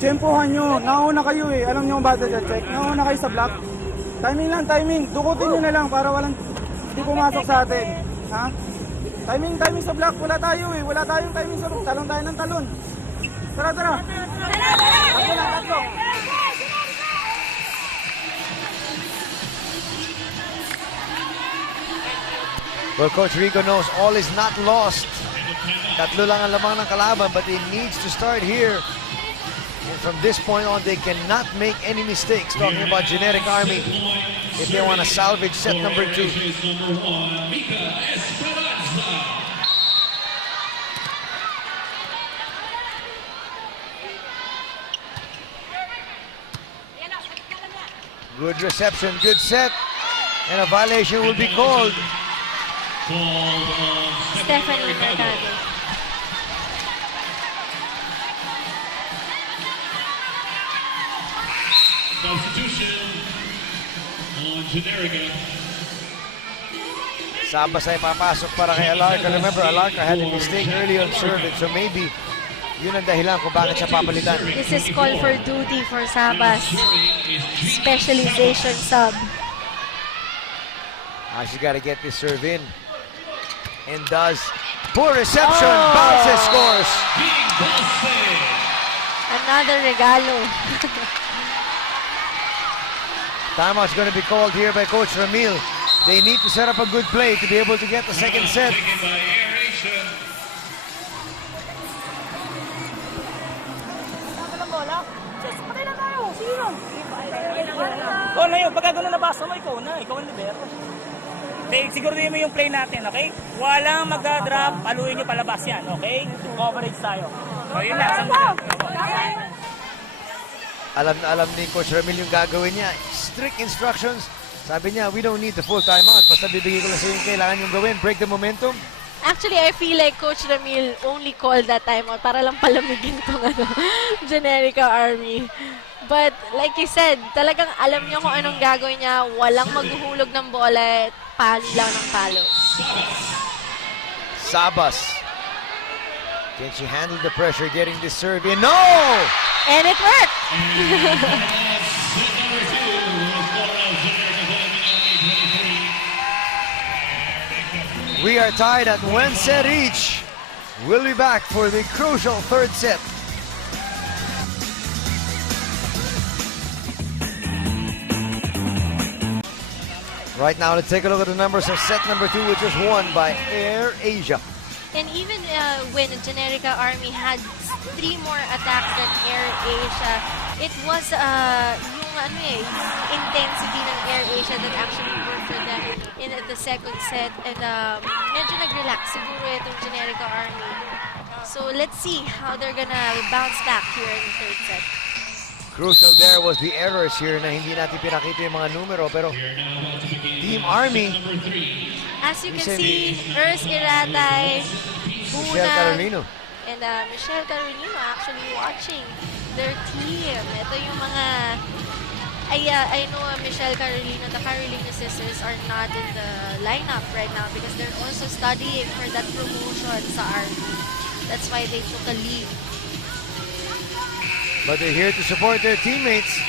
Tempohan nyo, nauna kayo eh. Alam nyo ang bata dyan, check. Nauna kayo sa block. Timing lang, timing. Dukutin nyo na lang para walang hindi pumasok sa atin. Ha? Timing sa block. Wala tayo eh. Wala tayong timing sa block. Talon tayo ng talon. Tara. Tatlo lang, tatlo. Well, Coach Rico knows all is not lost. Tatlo lang ang lamang ng kalaban, but he needs to start here. And from this point on, they cannot make any mistakes. Talking about Generika-Army, if they want to salvage set number 2. Good reception, good set. And a violation will be called. Stephanie Mercado. Substitution on Generika. Sabas ay papasok para kay Alarca. Remember, Alarca had a mistake early on service, so maybe yun ang dahilan kung bakit siya papalitan. This is call for duty for Sabas. Specialization sub. She's got to get this serve in. And does. Poor reception. Bounces, scores. Another regalo. Timeout's going to be called here by Coach Ramil. They need to set up a good play to be able to get the second set. Ikaw na yun. Pagka gano'n nabasa mo, ikaw ang libero. Siguro din mo yung play natin, okay? Walang mag-drop, paluin nyo palabas yan, okay? Coverage tayo. So yun lang. Alam na alam ni Coach Ramil yung gagawin niya. Strict instructions. Sabi niya, we don't need the full timeout. Basta bibigay ko lang sa yung kailangan yung gawin. Break the momentum. Actually, I feel like Coach Ramil only called that timeout para lang palamigin tong Generika-Army. But like you said, talagang alam niya kung anong gagawin niya. Walang maghuhulog ng bola. Palo lang ng palo. Sabas. Can she handle the pressure getting this serve in? No! And it worked! We are tied at 1 set each. We'll be back for the crucial third set. Right now, let's take a look at the numbers of set number 2, which was won by Air Asia. And even when Generika-Army had 3 more attacks than Air Asia, it was yung intensity ng Air Asia that actually worked for them in the second set. And medyo nag-relax siguro itong Generika-Army. So let's see how they're gonna bounce back here in the third set. Crucial there was the errors here na hindi natin pinakita yung mga numero, pero Team Army, as you can see, Urs Iratay, Michelle Carolino, and Michelle Carolino actually watching their team. Ito yung mga, I know Michelle Carolino, the Carolino sisters are not in the lineup right now because they're also studying for that promotion sa Army. That's why they took a leave. But they're here to support their teammates.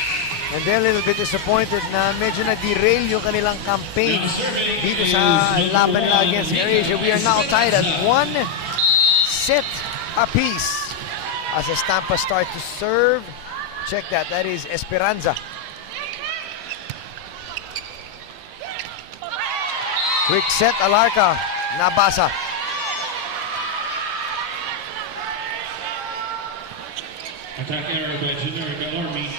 And they're a little bit disappointed na medyo na-derail yung kanilang campaign dito sa laban nila against AirAsia. We are now tied at 1 set apiece. As Estampa start to serve. Check that. That is Esperanza. Quick set, Alarca. Nabasa. Attack error by Generika-Army.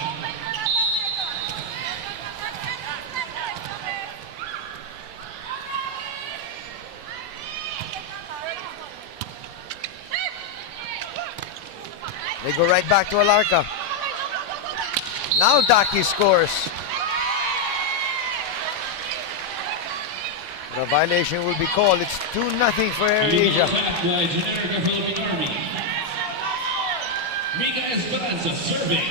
They go right back to Alarca. Now Daki scores. The violation will be called. It's 2-0 for AirAsia. Mika Esperanza serving.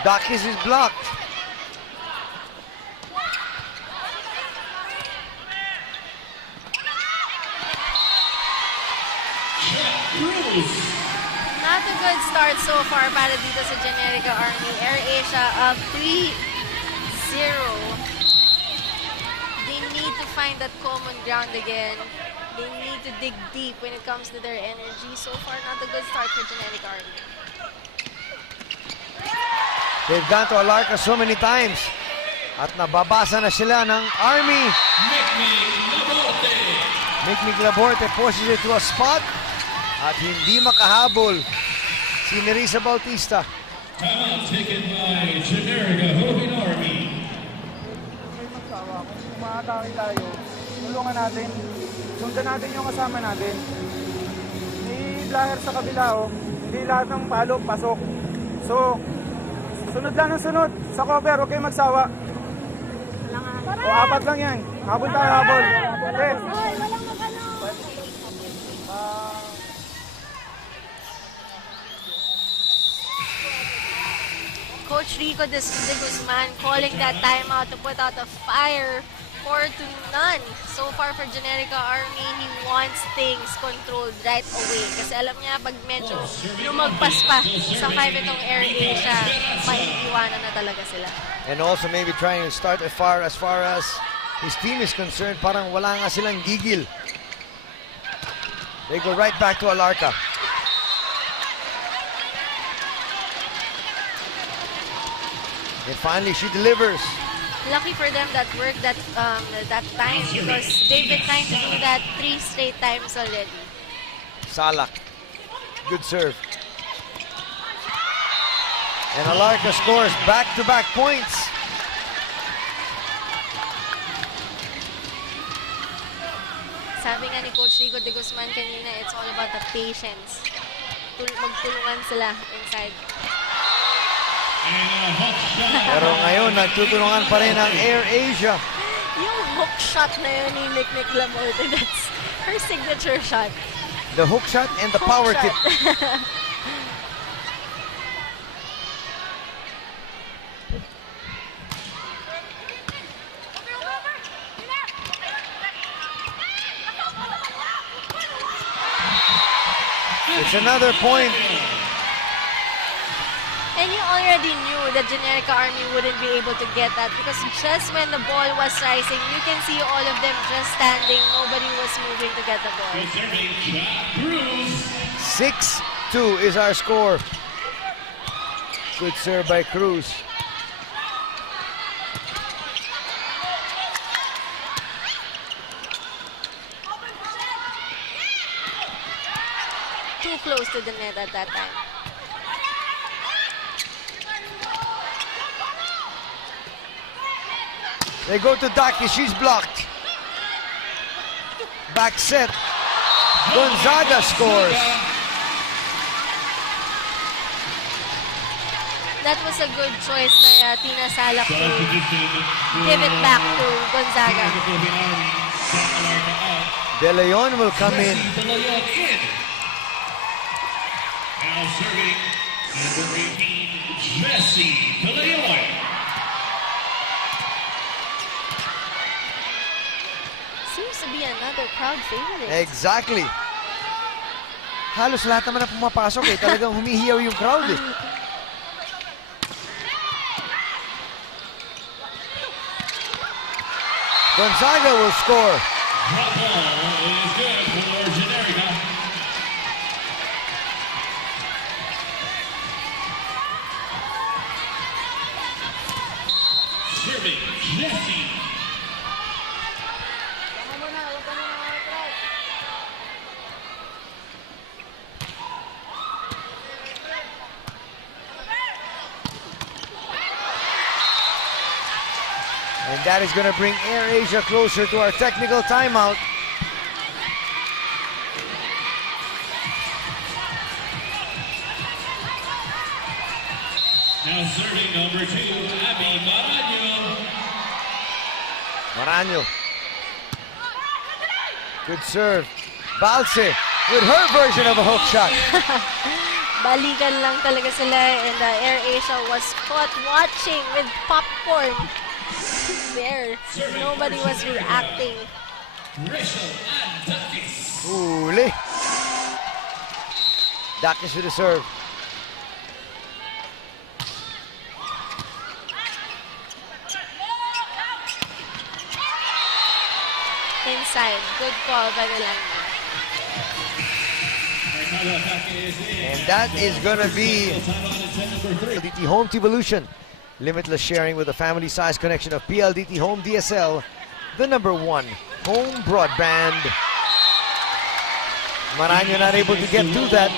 Dakis is blocked. Not a good start so far para dito sa Generika-Army. AirAsia up 3-0. They need to find that common ground again. They need to dig deep when it comes to their energy. So far, not a good start for Generika-Army. They've gone to Alarka so many times. At nababasa na sila ng Army. Mikmik Laborte pushes it to a spot. At hindi makahabol si Nerissa Bautista. Timeout taken by Generika-Army. Kung maatake tayo, tulungan natin. Sundan natin yung kasama natin. May blaher sa kabila, oh. Hindi lahat ng palo, pasok. So, sunod lang ng sunod. Sa cover, huwag kayong magsawa. O, 4 lang yan. Habol tayo, habol. Okay. Coach Rico de Guzman calling that timeout to put out a fire 4-0. So far for Generika-Army, he wants things controlled right away. Kasi alam niya, pag medyo lumagpas pa sa 5 itong AirAsia, maiiwanan na talaga sila. And also maybe trying to start as far as his team is concerned, parang wala nga silang gigil. They go right back to Alarka. And finally, she delivers. Lucky for them that worked that time because they've been trying to do that 3 straight times already. Salak. Good serve. And Alarka scores back-to-back points. Sabi nga ni Coach Rico de Guzman kanina, it's all about the patience. Magtulungan sila inside. Pero ngayon, nagtutulungan pa rin ang AirAsia. Yung hook shot na yun ni Mikmik Lamote, that's her signature shot. The hook shot and the Hook power shot. tip. It's another point. And you already knew that Generika-Army wouldn't be able to get that because just when the ball was rising, you can see all of them just standing. Nobody was moving to get the ball. 6-2 is our score. Good serve by Cruz. Too close to the net at that time. They go to Daki, she's blocked. Back set. Gonzaga scores. That was a good choice by Tina Salak to give it back to Gonzaga. De Leon will come in. Now serving number 18, Jesse De Leon. Seems to be another crowd favorite. Exactly. Halos lahat naman na pumapasok eh. Talagang humihiyaw yung crowd eh. Gonzaga will score. Drop ball is good for Generika. Serving Jesse. And that is going to bring AirAsia closer to our technical timeout. Now serving number 2, Abby Marano. Marano. Good serve. Balse with her version of a hook shot. Balikan lang talaga sila, and AirAsia was caught watching with popcorn. There, nobody was reacting. Huli. Dakis with the serve. Inside, good call by the lineman. And that is gonna be PLDT Home Evolution. Limitless sharing with a family-sized connection of PLDT Home DSL, the #1 home broadband. Maranyo not able to get to that.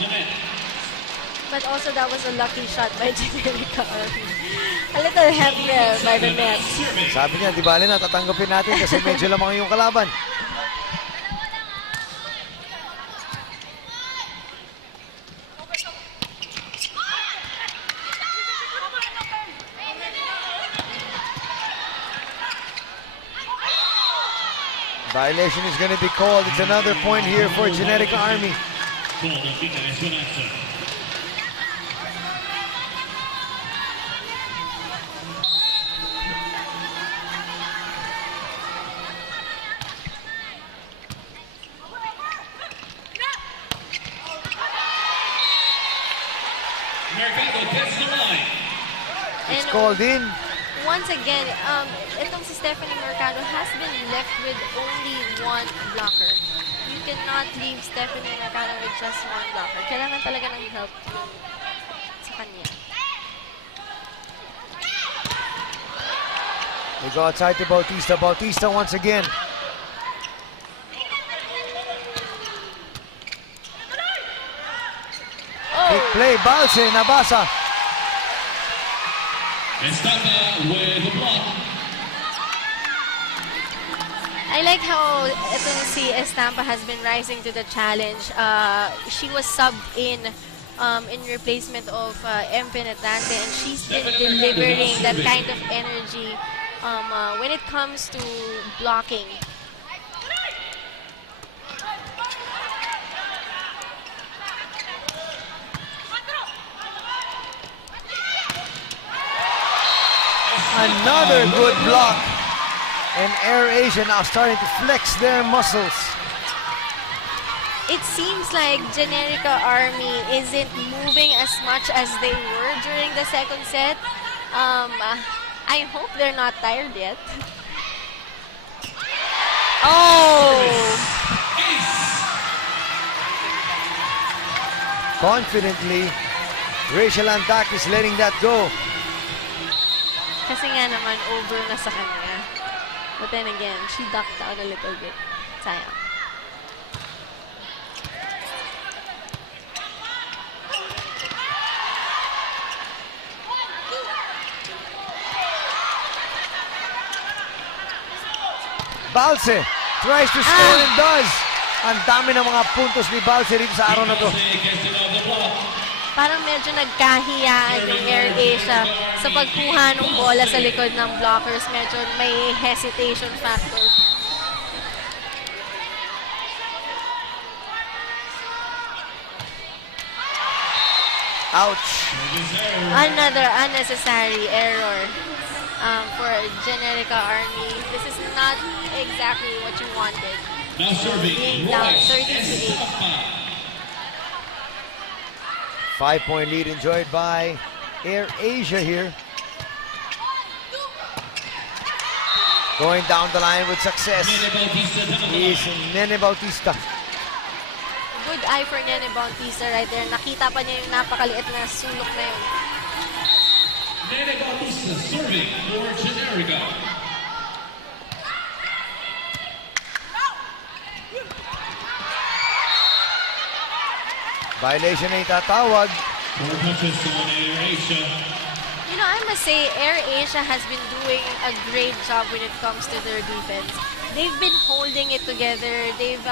But also that was a lucky shot by Generika-Army. A little heavier by the net. Sabi niya, di bale na, tatanggapin natin kasi medyo lamang yung kalaban. Violation is going to be called. It's another point here for Generika-Army. It's called in. Once again, itong si Stephanie Mercado has been left with only one blocker. You cannot leave Stephanie Mercado with just one blocker. Kailangan talaga ng help sa kanya. They go outside to Bautista. Bautista once again. Big play, Balse, nabasa. With a block. I like how itong si Estampa has been rising to the challenge. She was subbed in replacement of M. Penetrante, and she's been delivering that kind of energy when it comes to blocking. Another good block. And AirAsia now starting to flex their muscles. It seems like Generika-Army isn't moving as much as they were during the second set. I hope they're not tired yet. Oh! Confidently, Rachel Antak is letting that go. Kasi nga naman, over na sa kanya. But then again, she ducked down a little bit. Sayang. Balse tries to score and does. Ang dami ng mga puntos ni Balse dito sa araw na to. Parang medyo nagkahiyaan yung AirAsia sa pagkuha ng bola sa likod ng blockers. Medyo may hesitation factor. Ouch. Another unnecessary error for Generika-Army. This is not exactly what you wanted. Now serving. Being down 30-8. 5-point lead enjoyed by AirAsia here. Going down the line with success is Nene Bautista. Good eye for Nene Bautista right there. Nakita pa niya yung napakaliit na sulok na yun. Nene Bautista serving for Generika. Violation na itatawag. 4 touches on AirAsia. You know, I must say, AirAsia has been doing a great job when it comes to their defense. They've been holding it together. They've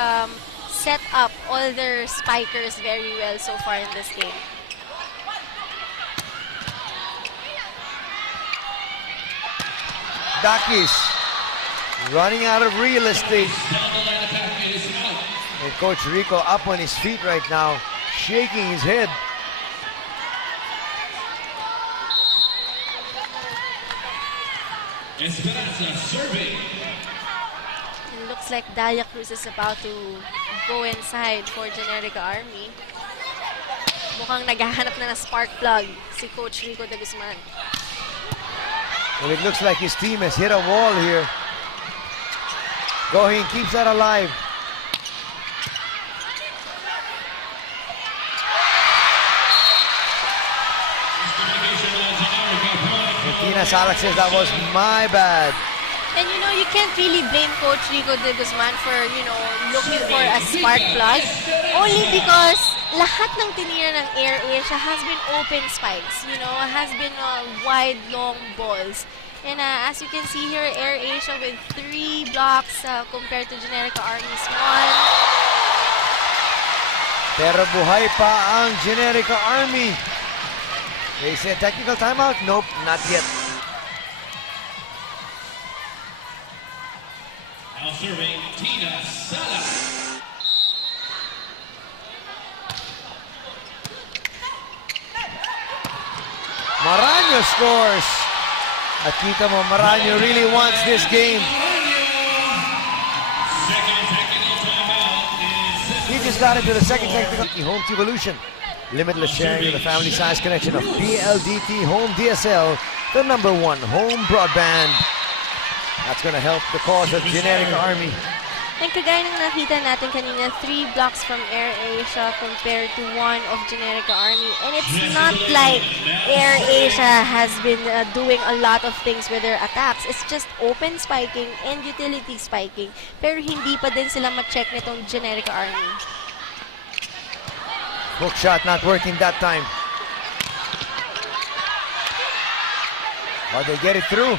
set up all their spikers very well so far in this game. Dakis running out of real estate. And Coach Rico up on his feet right now, shaking his head. Esperanza serving. It looks like Dalia Cruz is about to go inside for Generika-Army. Mukhang naghahanap na ng spark plug si Coach Rico de Guzman. Well, it looks like his team has hit a wall here. Gohing keeps that alive. And Tina Salak says that was my bad. And you know, you can't really blame Coach Rico de Guzman for, you know, looking for a spark plug. Only because lahat ng tinira ng Air Asia has been open spikes, you know, has been wide, long balls. And as you can see here, Air Asia with 3 blocks compared to Generika-Army's 1. Pero buhay pa ang Generika-Army. They said technical timeout? Nope, not yet. Now serving Tina Sala. Maraño scores. At kita mo, Maraño really wants this game. Second technical timeout is He just got into the second technical. Home Evolution. Limitless sharing with a family size connection of PLDT Home DSL, the #1 home broadband. That's going to help the cause of Generika-Army. And kagaya ng nakita natin kanina, 3 blocks from Air Asia compared to 1 of Generika-Army. And it's not like Air Asia has been doing a lot of things with their attacks. It's just open spiking and utility spiking. Pero hindi pa din sila ma-check nitong Generika-Army. Hook shot not working that time. Oh, they get it through.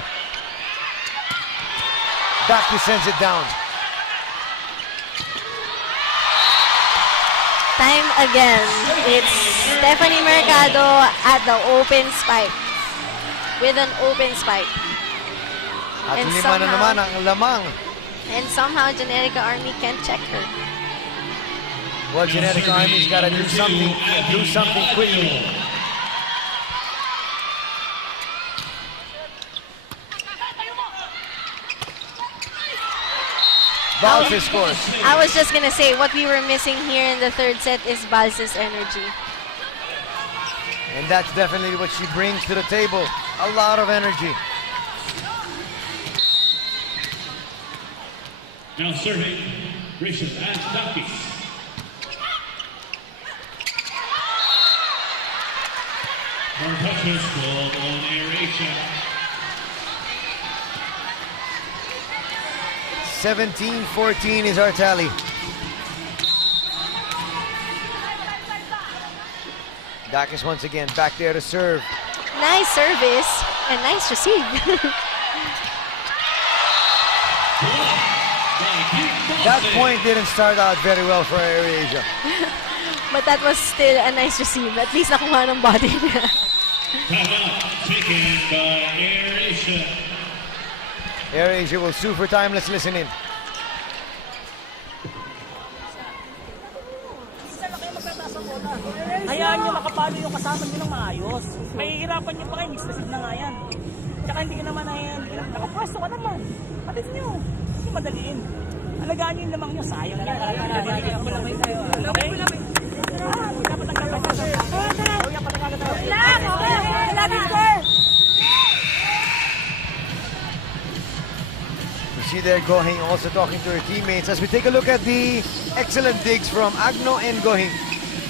Daki sends it down. Time again. It's Stephanie Mercado at the open spike. With an open spike. At And lima na naman ang lamang. And somehow Generika-Army can't check her. Well, Generika-Army's got to do something quickly. Balses scores. I was just gonna say, what we were missing here in the third set is Balses' energy. And that's definitely what she brings to the table. A lot of energy. now serving Richard and Ducky. More touches called on Air Asia. 17-14 is our tally. Dakis once again back there to serve. Nice service and nice receive. That point didn't start out very well for Air Asia. But that was still a nice receive. At least nakuha ng body niya. Timeout taken by Air Asia. Air Asia will sue for time. Let's listen in. Hayaan nyo makapalo yung kasama nyo ng maayos. Mahihirapan nyo pa kayo, mixed receive na nga yan. Tsaka hindi ka naman nakapwesto ka naman. Patid nyo. Hindi madaliin. Alagaan nyo yung lamang nyo, sayang yan. Okay? Dapat ang gagawin sa You see there Gohing also talking to her teammates as we take a look at the excellent digs from Agno and Gohing.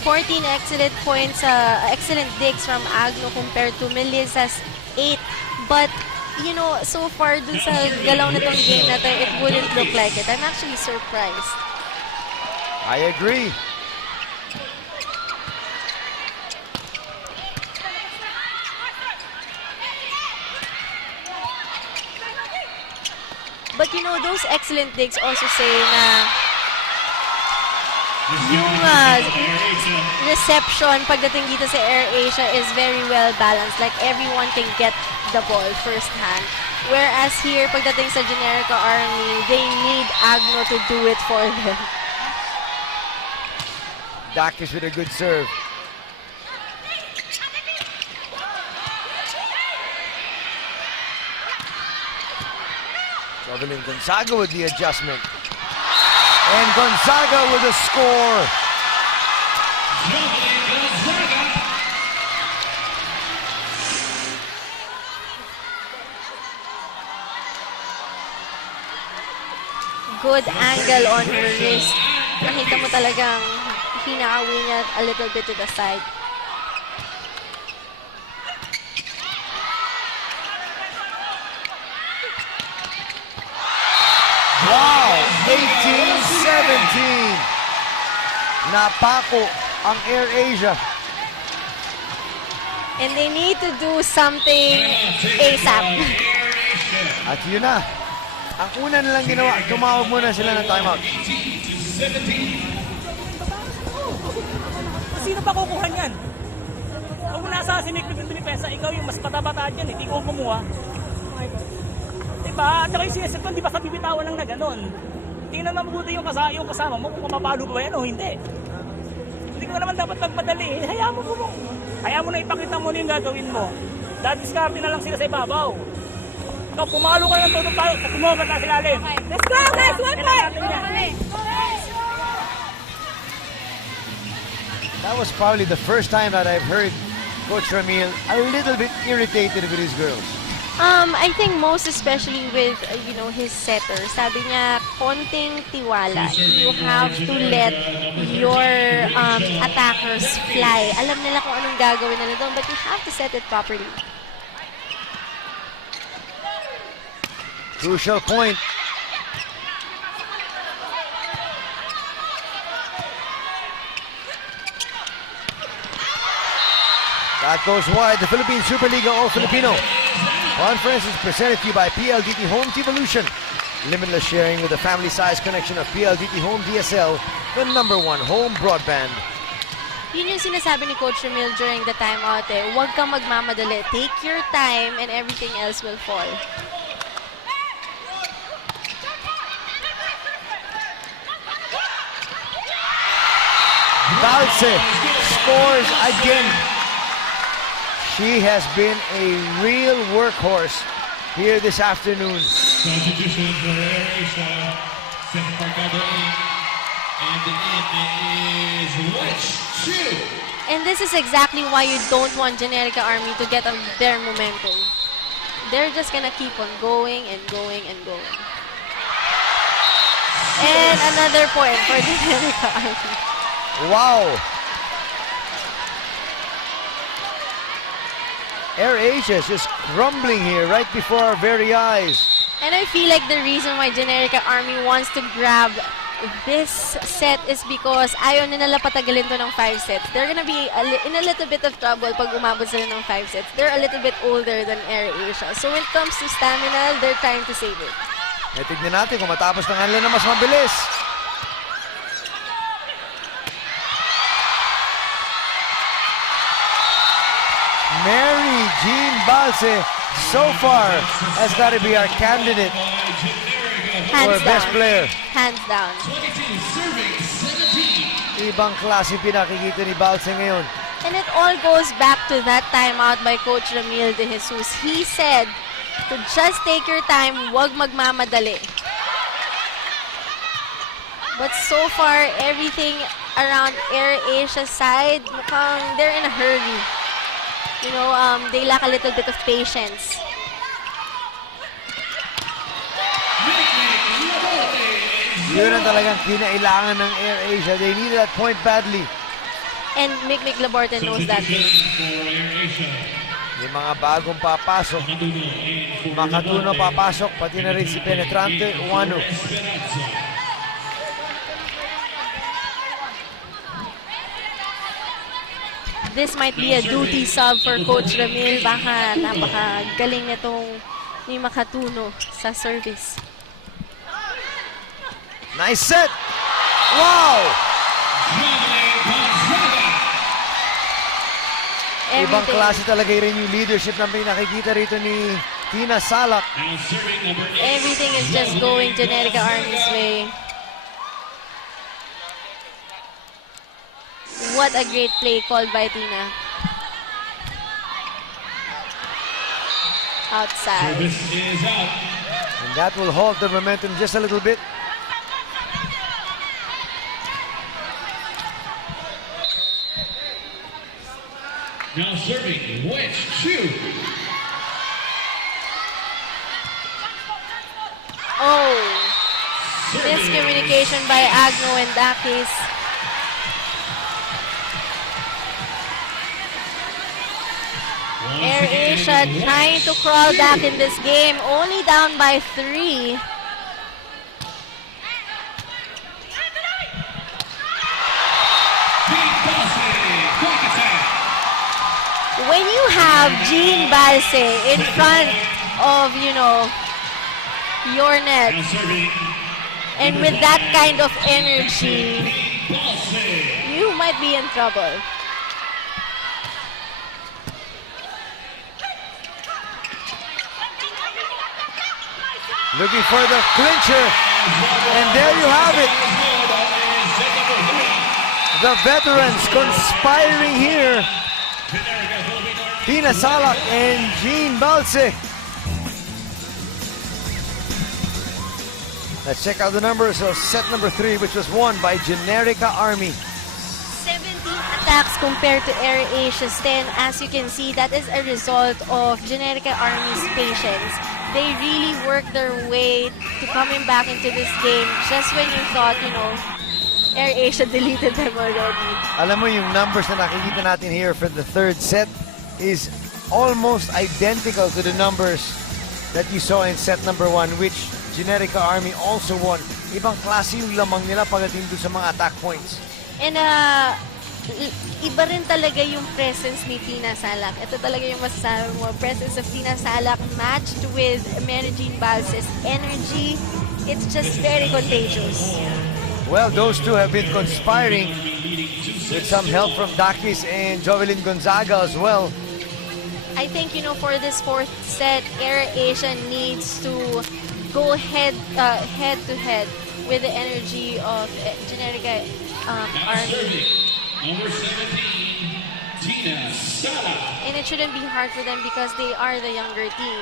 14 excellent points, excellent digs from Agno compared to Melissa's 8. But, you know, so far dun sa galaw na tong game na to, it wouldn't look like it. I'm actually surprised. I agree. But you know, those excellent digs also say na yung reception pagdating dito sa Air Asia is very well balanced. Like, everyone can get the ball first hand. Whereas here, pagdating sa Generika-Army, they need Agno to do it for them. Dakis with a good serve. Evelyn Gonzaga with the adjustment. And Gonzaga with a score. Good angle on her wrist. Nakita mo talagang hinawi niya a little bit to the side. Wow! 18-17. Napako ang AirAsia. And they need to do something ASAP. At yun na. Ang una nilang ginawa, tumawag muna sila ng timeout. Sino pa kukuha niyan? Kung nasa si Nick Pesa, ikaw yung mas bata-bata dyan, hindi ko kumuha. Diba? At saka yung CSF di ba sa bibitawan lang na gano'n? Tingnan na mabuti yung kasama mo kung mapapalo ba yan o hindi. Hindi ko naman dapat magpadali. Hayaan mo na ipakita mo yung gagawin mo. Dadiskarte na lang sila sa ibabaw. Ikaw, pumalo ka ng todo tayo. Tumuha ka sa ilalim. Let's go, guys! One more! That was probably the first time that I've heard Coach Ramil a little bit irritated with his girls. I think most especially with, his setter. Sabi niya, konting tiwala. You have to let your attackers fly. Alam nila kung anong gagawin nila doon, but you have to set it properly. Crucial point. That goes wide. The Philippine Superliga All Filipino Conference is presented to you by PLDT Home Evolution. Limitless sharing with a family-sized connection of PLDT Home DSL, the #1 home broadband. Yun yung sinasabi ni Coach Ramil during the timeout eh. Huwag kang magmamadali. Take your time and everything else will fall. Balse scores again. She has been a real workhorse here this afternoon. Substitution for AirAsia. Second marcado in. And the in is Wedge 2. And this is exactly why you don't want Generika-Army to get their momentum. They're just gonna keep on going and going and going. And another point for Generika-Army. Wow! AirAsia is just crumbling here right before our very eyes. And I feel like the reason why Generika-Army wants to grab this set is because ayaw nila patagalin to ng 5 sets. They're gonna be in a little bit of trouble pag umabot sila ng 5 sets. They're a little bit older than AirAsia. So when it comes to stamina, they're trying to save it. E tignan natin kung matapos ng kanila na mas mabilis. Mary Jean Balse, so far, has got to be our candidate for Hands best down. player. Hands down. 22 serving 17. Ibang klase pinakikita ni Balse ngayon. And it all goes back to that timeout by Coach Ramil de Jesus. He said to just take your time, wag magmamadali. But so far, everything around AirAsia's side, mukhang they're in a hurry. You know, they lack a little bit of patience. Yun ang talagang kinailangan ng AirAsia. They need that point badly. And Mick Laborte knows that. Yung mga bagong papasok. Makatuno papasok, pati na rin si Penetrante, Uwano. This might be a duty sub for Coach Ramil. Baka napakagaling nitong ni Makatuno sa service. Nice set! Wow! Ibang klase talaga rin yung leadership na may nakikita rito ni Tina Salak. Everything is just going Generika-Army's way. What a great play called by Tina. Outside. Service is out. And that will halt the momentum just a little bit. Now serving, wedge 2. Oh, miscommunication by Agno and Dakis. AirAsia trying to crawl back in this game, only down by 3. When you have Jean Balse in front of, your net, and with that kind of energy, you might be in trouble. Looking for the clincher. And there you have it. The veterans conspiring here. Tina Salak and Jean Balse. Let's check out the numbers of set number 3, which was won by Generika-Army. 17 attacks compared to AirAsia's 10. As you can see, that is a result of Generika-Army's patience. They really worked their way to coming back into this game just when you thought, AirAsia deleted them already. Alam mo yung numbers na nakikita natin here for the third set is almost identical to the numbers that you saw in set number 1, which Generika-Army also won. Ibang klase yung lamang nila pagdating doon sa mga attack points. And iba rin talaga yung presence ni Tina Salak. Ito talaga yung masasabi mo. Presence of Tina Salak matched with Mary Jean Balse's energy. It's just very contagious. Well, those two have been conspiring with some help from Dakis and Jovelyn Gonzaga as well. I think, for this fourth set, AirAsia needs to go head to head with the energy of Generika-Army. Number 17, Tina Sala. And it shouldn't be hard for them because they are the younger team.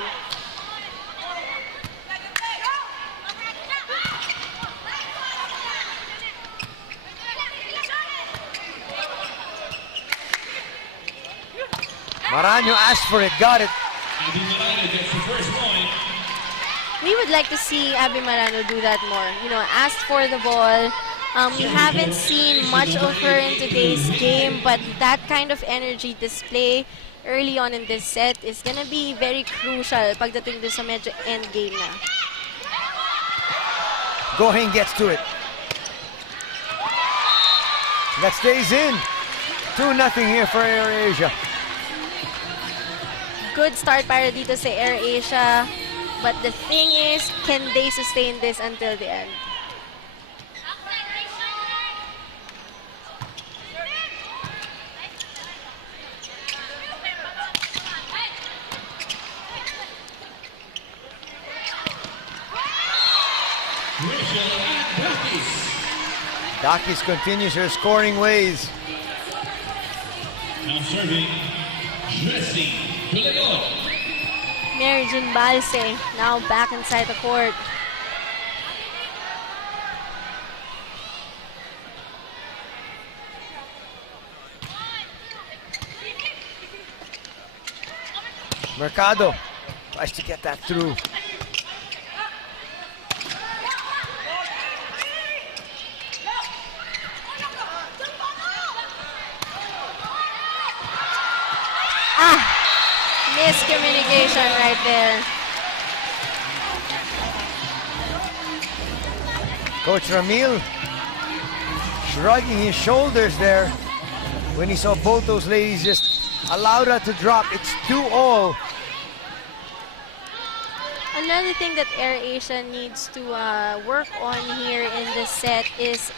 Maranyo asked for it, got it. Abby Marano gets the first point. We would like to see Abby Marano do that more. Ask for the ball. We haven't seen much of her in today's game, but that kind of energy display early on in this set is gonna be very crucial pagdating doon sa medyo end game na. Goheng gets to it. That stays in. 2-0 here for AirAsia. Good start para dito sa AirAsia, but the thing is, can they sustain this until the end? Dakis continues her scoring ways. Now serving, Jesse Filipino. Mary Jean Balse now back inside the court. Mercado tries to get that through. Miscommunication right there. Coach Ramil shrugging his shoulders there when he saw both those ladies just allow that to drop. It's 2-all. Another thing that AirAsia needs to work on here in this set is,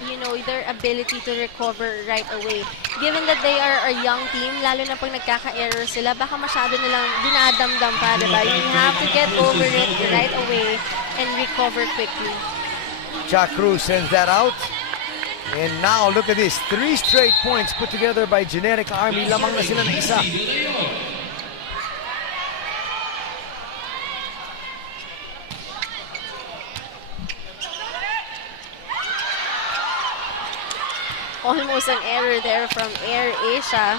their ability to recover right away. Given that they are a young team, lalo na pag nagkaka-error sila, baka masyado nilang dinadamdam pa, diba? You have to get over it right away and recover quickly. Jack Cruz sends that out. And now, look at this. 3 straight points put together by Generika-Army. Lamang na sila na isa. Almost an error there from Air Asia.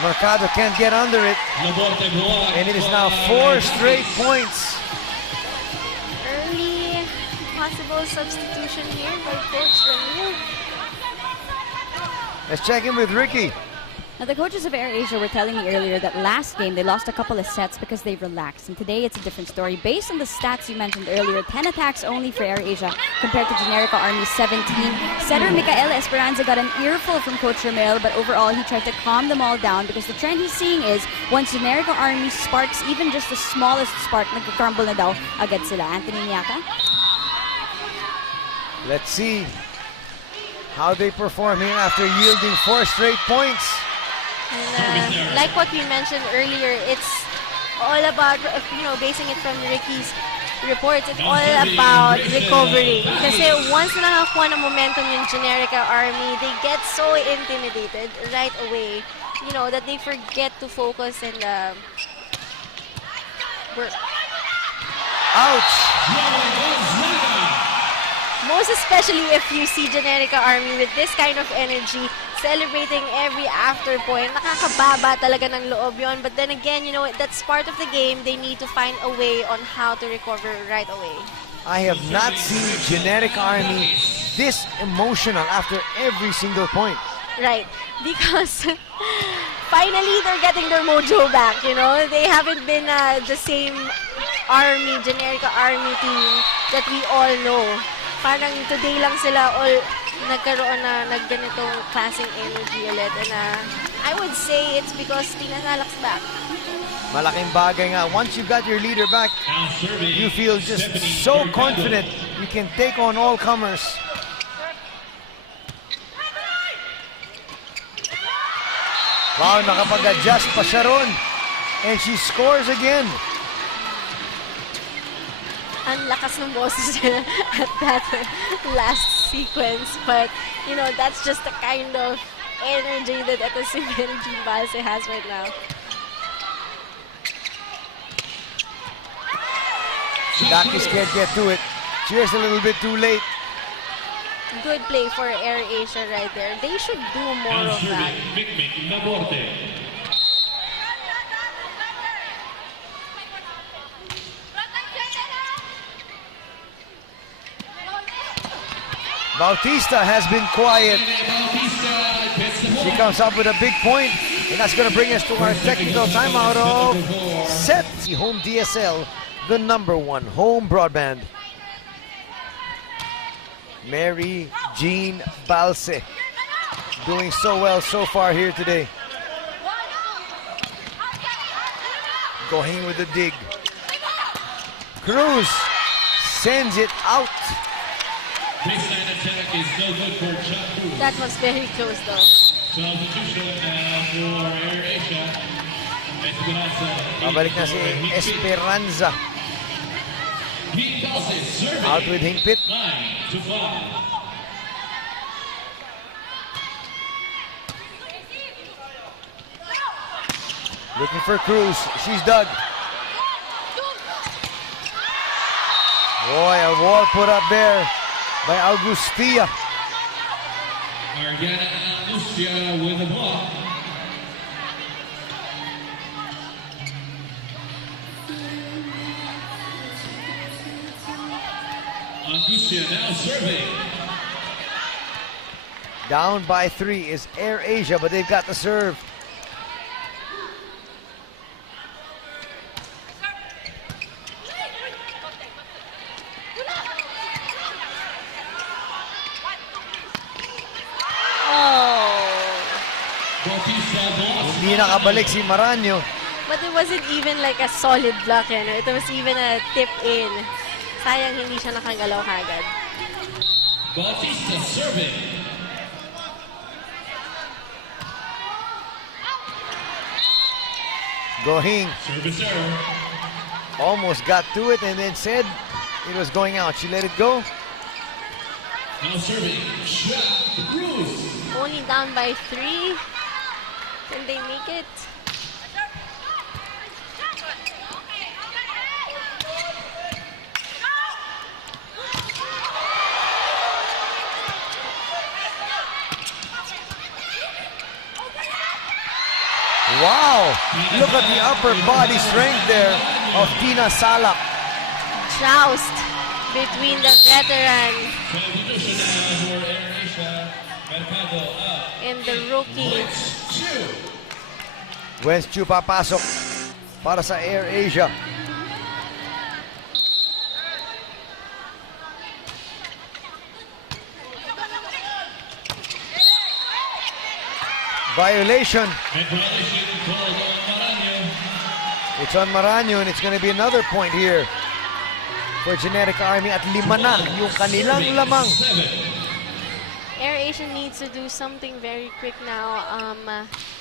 Mercado can't get under it. And it is now 4 straight points. Early possible substitution here by Coach Ramil. Let's check in with Ricky. Now, the coaches of Air Asia were telling me earlier that last game they lost a couple of sets because they relaxed. And today it's a different story. Based on the stats you mentioned earlier, 10 attacks only for Air Asia compared to Generika-Army's 17. Setter Micaela Esperanza got an earful from Coach Ramil, but overall he tried to calm them all down because the trend he's seeing is once Generika-Army sparks even just the smallest spark, nagka-crumble na daw agad sila. Anthony Miaka? Let's see how they perform here after yielding 4 straight points. And like what we mentioned earlier, it's all about, basing it from Ricky's reports, it's all about recovering. Kasi once na nakakuha ng momentum yung Generika-Army, they get so intimidated right away, that they forget to focus and work. Ouch! Most especially if you see Generika-Army with this kind of energy, celebrating every after point, nakakababa talaga ng loob yun. But then again, that's part of the game. They need to find a way on how to recover right away. I have not seen Generika-Army this emotional after every single point. Right, because finally they're getting their mojo back, They haven't been the same Generika-Army team that we all know. Parang today lang sila all nagkaroon na nagganitong klaseng energy ulit. And I would say it's because Tina Salak's back. Malaking bagay nga. Once you got your leader back, you feel just so confident you can take on all comers. Wow, nakapag-adjust pa siya ron. And she scores again. Ang lakas ng boses niya at that last sequence. But, that's just the kind of energy that Etosim Energy Balse has right now. Dakis can't get to it. Cheers a little bit too late. Good play for Air Asia right there. They should do more of that. Bautista has been quiet. She comes up with a big point, and that's going to bring us to our technical timeout of set. Home DSL, the #1 home broadband. Mary Jean Balse doing so well so far here today. Going with the dig. Cruz sends it out. That was very close though. Mabalik na si Esperanza. Out with Hingpit. Looking for Cruz. She's dug. Boy, a wall put up there by Augustia. Mariana Angustia with a block. Angustia now serving. Down by 3 is Air Asia, but they've got the serve. Hindi nakabalik si Maranyo. But it wasn't even like a solid block, It was even a tip in. Sayang hindi siya nakagalaw kagad. Bautista serving. Gohing Service error. almost got to it and then said it was going out. She let it go. Now serving. Shot. Cruz. Only down by 3. Can they make it? Wow! Look at the upper body strength there of Tina Salak. Joust between the veteran and the rookie. Wens Chu papasok para sa Air Asia. Violation. It's on Maranyo, and it's going to be another point here for Generika-Army at 5 na yung kanilang lamang. Air Asia needs to do something very quick now.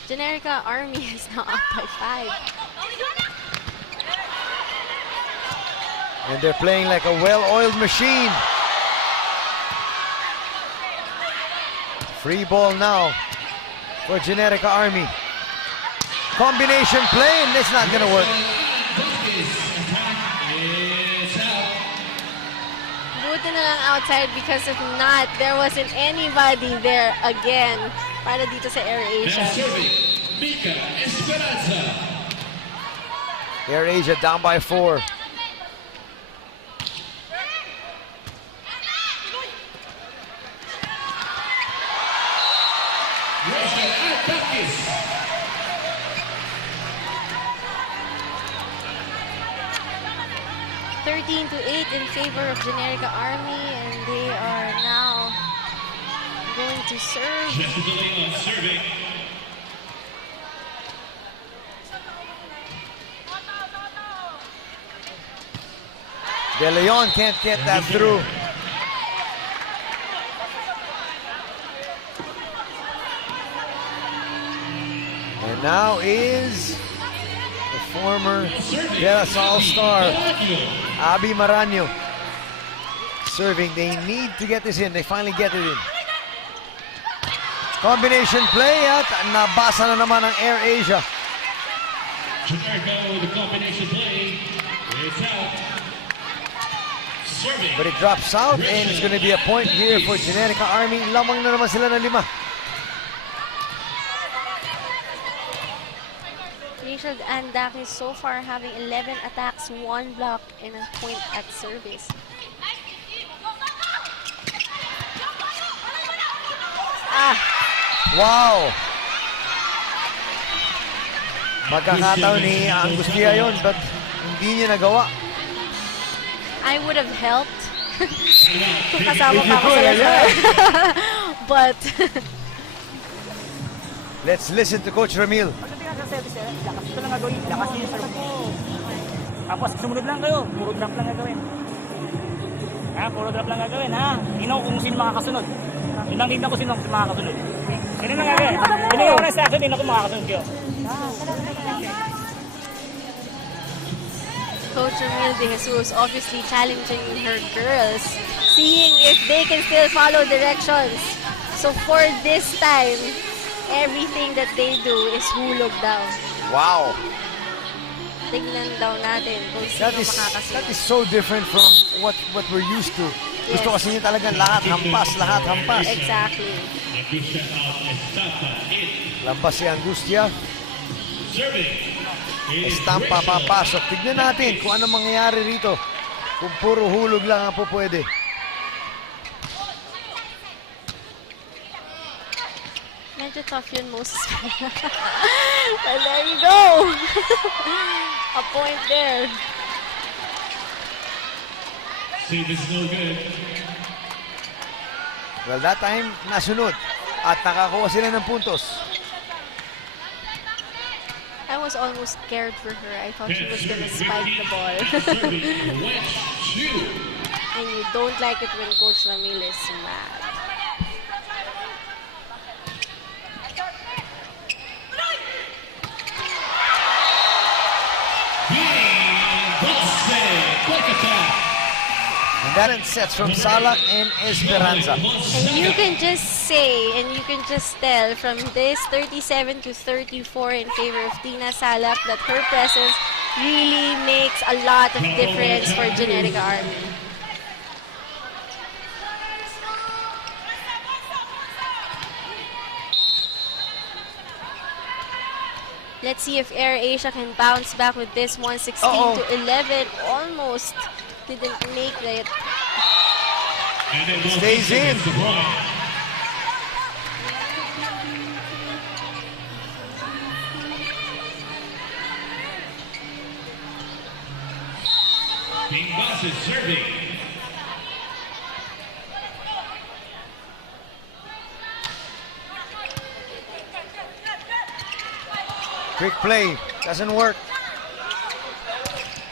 Generika-Army is now up by 5. And they're playing like a well-oiled machine. Free ball now for Generika-Army. Combination play, and it's not going to work. Buti na lang outside, because if not, there wasn't anybody there again para dito sa Air Asia. Air Asia down by 4. To 8 in favor of Generika-Army, and they are now going to serve. De Leon can't get that through. And now is the former Delas All-Star, Abby Maranyo, serving. They need to get this in. They finally get it in. Combination play at nabasa na naman ng Air Asia. Generika with the combination play. It's out. Serving. But it drops out, and it's going to be a point here for Generika-Army. Lamang na naman sila ng 5. Rachel Andak is so far having 11 attacks, 1 block, and a point at service. Wow! Magkakataon ni Angustia yun, but hindi niya nagawa. I would have helped kung kasama pa ako sa laban. But Let's listen to Coach Ramil. Pagdating sa service, lakas ito lang gagawin. Lakas yung serve mo. Tapos sumunod lang kayo. Puro drop lang gagawin. Puro drop lang gagawin, ha? Tingnan ko kung sino makakasunod. Inangkita ko sino makakasunod. Sino lang gagawin? Tingnan ko na sa akin, tingnan ko makakasunod kayo. Coach Ramil De Jesus obviously challenging her girls, seeing if they can still follow directions. So for this time, everything that they do is hulog daw. Wow! Tignan daw natin kung sino That makakasunod. is so different from what we're used to. Yes. Gusto kasi niya talaga lahat hampas, lahat hampas. Exactly. Lampas si Angustia. Estampa papasok. Tignan natin kung ano mangyayari rito. Kung puro hulog lang ang po pwede. Medyo tough yun, Moses. And there you go. A point there. See, this is no good. Well, that time, nasunod. At nakakuha sila ng puntos. I was almost scared for her. I thought she was gonna spike the ball. And you don't like it when Coach Ramil is mad. And that sets from Salak and Esperanza. And you can just say, and you can just tell from this 37 to 34 in favor of Tina Salak that her presence really makes a lot of difference for Generika-Army. Let's see if Air Asia can bounce back with this one. 16 to 11. Almost didn't make it. And it will Stays be in. against the point. Team Boss is serving. Quick play. Doesn't work.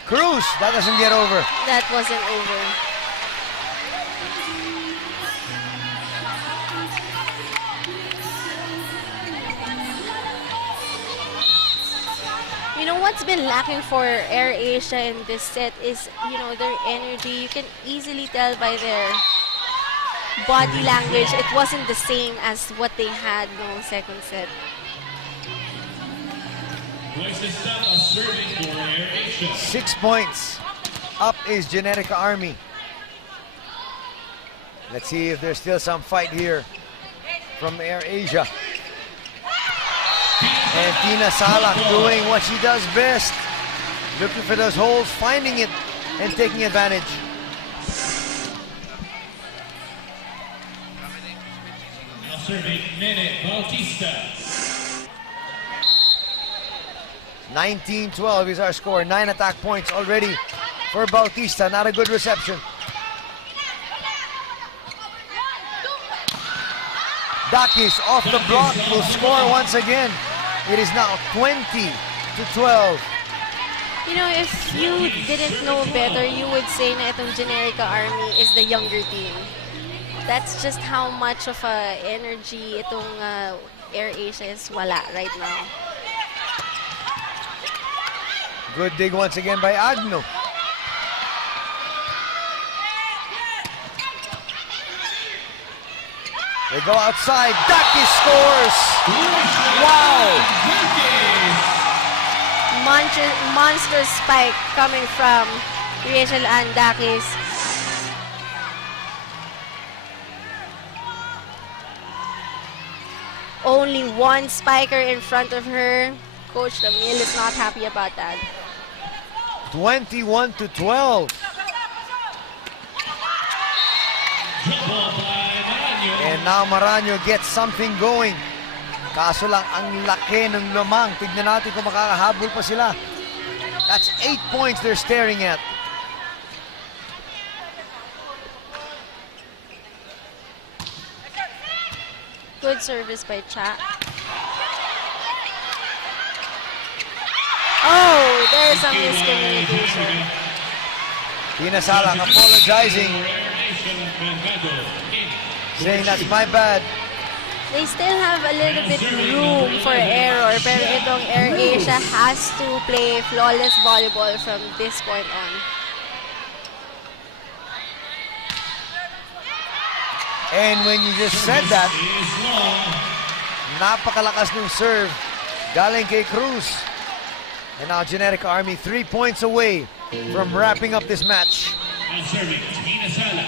Cruz. That doesn't get over. That wasn't over. You know what's been lacking for Air Asia in this set is, their energy. You can easily tell by their body language. It wasn't the same as what they had no second set. Place to stop a serving for Air Asia. 6 points. Up is Generika-Army. Let's see if there's still some fight here from Air Asia. And Tina Salak doing what she does best. Looking for those holes, finding it, and taking advantage. Now serving Nene Bautista. 19-12 is our score. 9 attack points already for Bautista. Not a good reception. Dakis off the block will score once again. It is now 20-12. If you didn't know better, you would say na itong Generika-Army is the younger team. That's just how much of a energy itong Air Asia is wala right now. Good dig once again by Agno. They go outside. Dakis scores. Wow. Monster spike coming from Rachel Andakis. Only one spiker in front of her. Coach Ramil is not happy about that. 21-12. And now Maraño gets something going. Kaso lang, ang laki ng lamang. Tignan natin kung makakahabol pa sila. That's 8 points they're staring at. Good service by Cha. Oh, there's some miscommunication. Tina Salak apologizing, saying that's my bad. They still have a little bit room for error, pero itong Air Asia has to play flawless volleyball from this point on. And when you just said that, napakalakas ng serve galing kay Cruz. And now Generika-Army 3 points away from wrapping up this match. Now serving Tina Salak.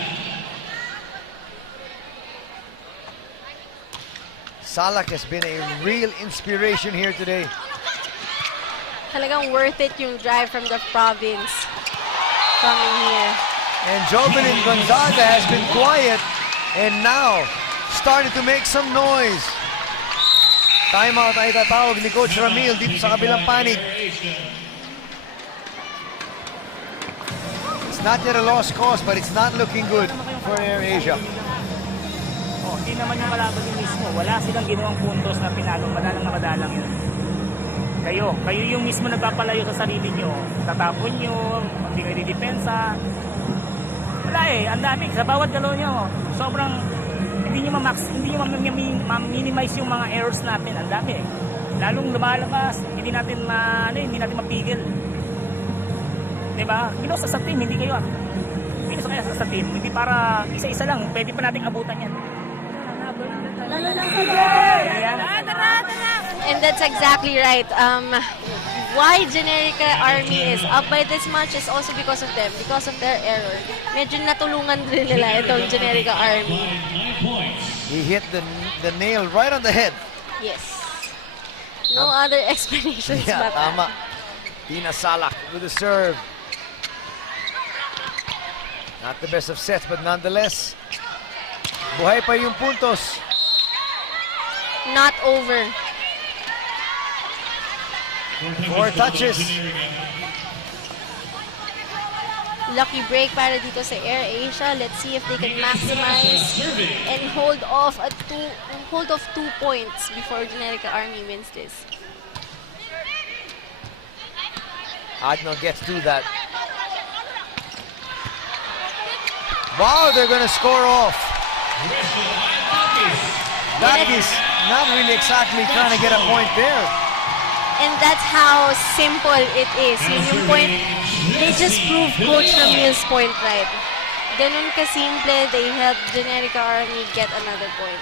Salak has been a real inspiration here today. Talagang worth it yung drive from the province coming here. And Jovelyn Gonzaga has been quiet and now starting to make some noise. Timeout ay tatawag ni Coach Ramil dito sa kabilang panig. It's not yet a lost cause, but it's not looking good for Air Asia. Hindi naman yung kalaban yung mismo. Wala silang ginawang puntos na pinalo. Madalang na madalang yun. Kayo yung mismo nagpapalayo sa sarili nyo. Tatapon nyo, hindi kayo didepensa. Wala ang dami. Sa bawat galaw nyo, sobrang hindi nyo ma-minimize yung mga errors natin. Ang dami Lalong lumalabas, hindi natin mapigil. Diba? Pinusa sa team, hindi kayo. Pinusa kaya sa team. Hindi para isa-isa lang. Pwede pa nating abutan yan. And that's exactly right. Why Generika-Army is up by this much is also because of them, because of their error. Medyo natulungan rin nila itong Generika-Army. He hit the nail right on the head. Yes. No other explanations Yeah, but that. tama. Tina Salak with the serve. Not the best of sets, but nonetheless, buhay pa yung puntos. Not over. 4 touches. Lucky break para dito sa AirAsia. Let's see if they can maximize and hold off 2 points before Generika-Army wins this. Adno gets through that. Wow, they're gonna score off. That is not really exactly trying to get a point there. And that's how simple it is. Yung point, they just proved Coach Ramil's point right. Ganun ka-simple, they helped Generika-Army get another point.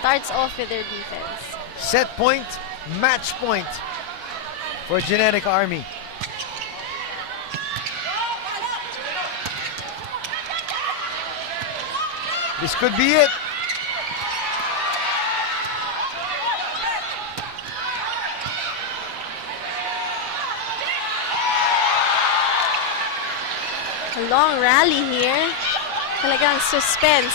Starts off with their defense. Set point, match point for Generika-Army. This could be it. A long rally here. Talagang suspense.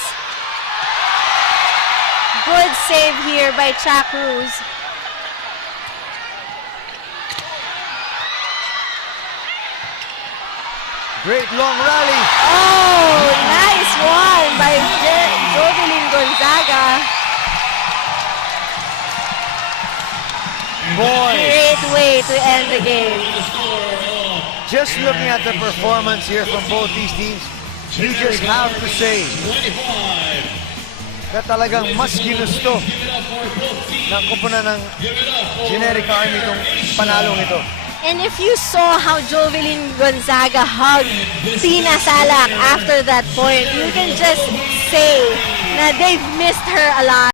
Good save here by Chuck Cruz. Great long rally. Oh, nice one by Jovelyn Gonzaga. Boy, Great way to end the game. just looking at the performance here from both these teams, you just have to say na talagang mas ginusto ng koponan ng Generika-Army itong panalong ito. And if you saw how Jovelyn Gonzaga hugged Tina Salak after that point, you can just say na they've missed her a lot.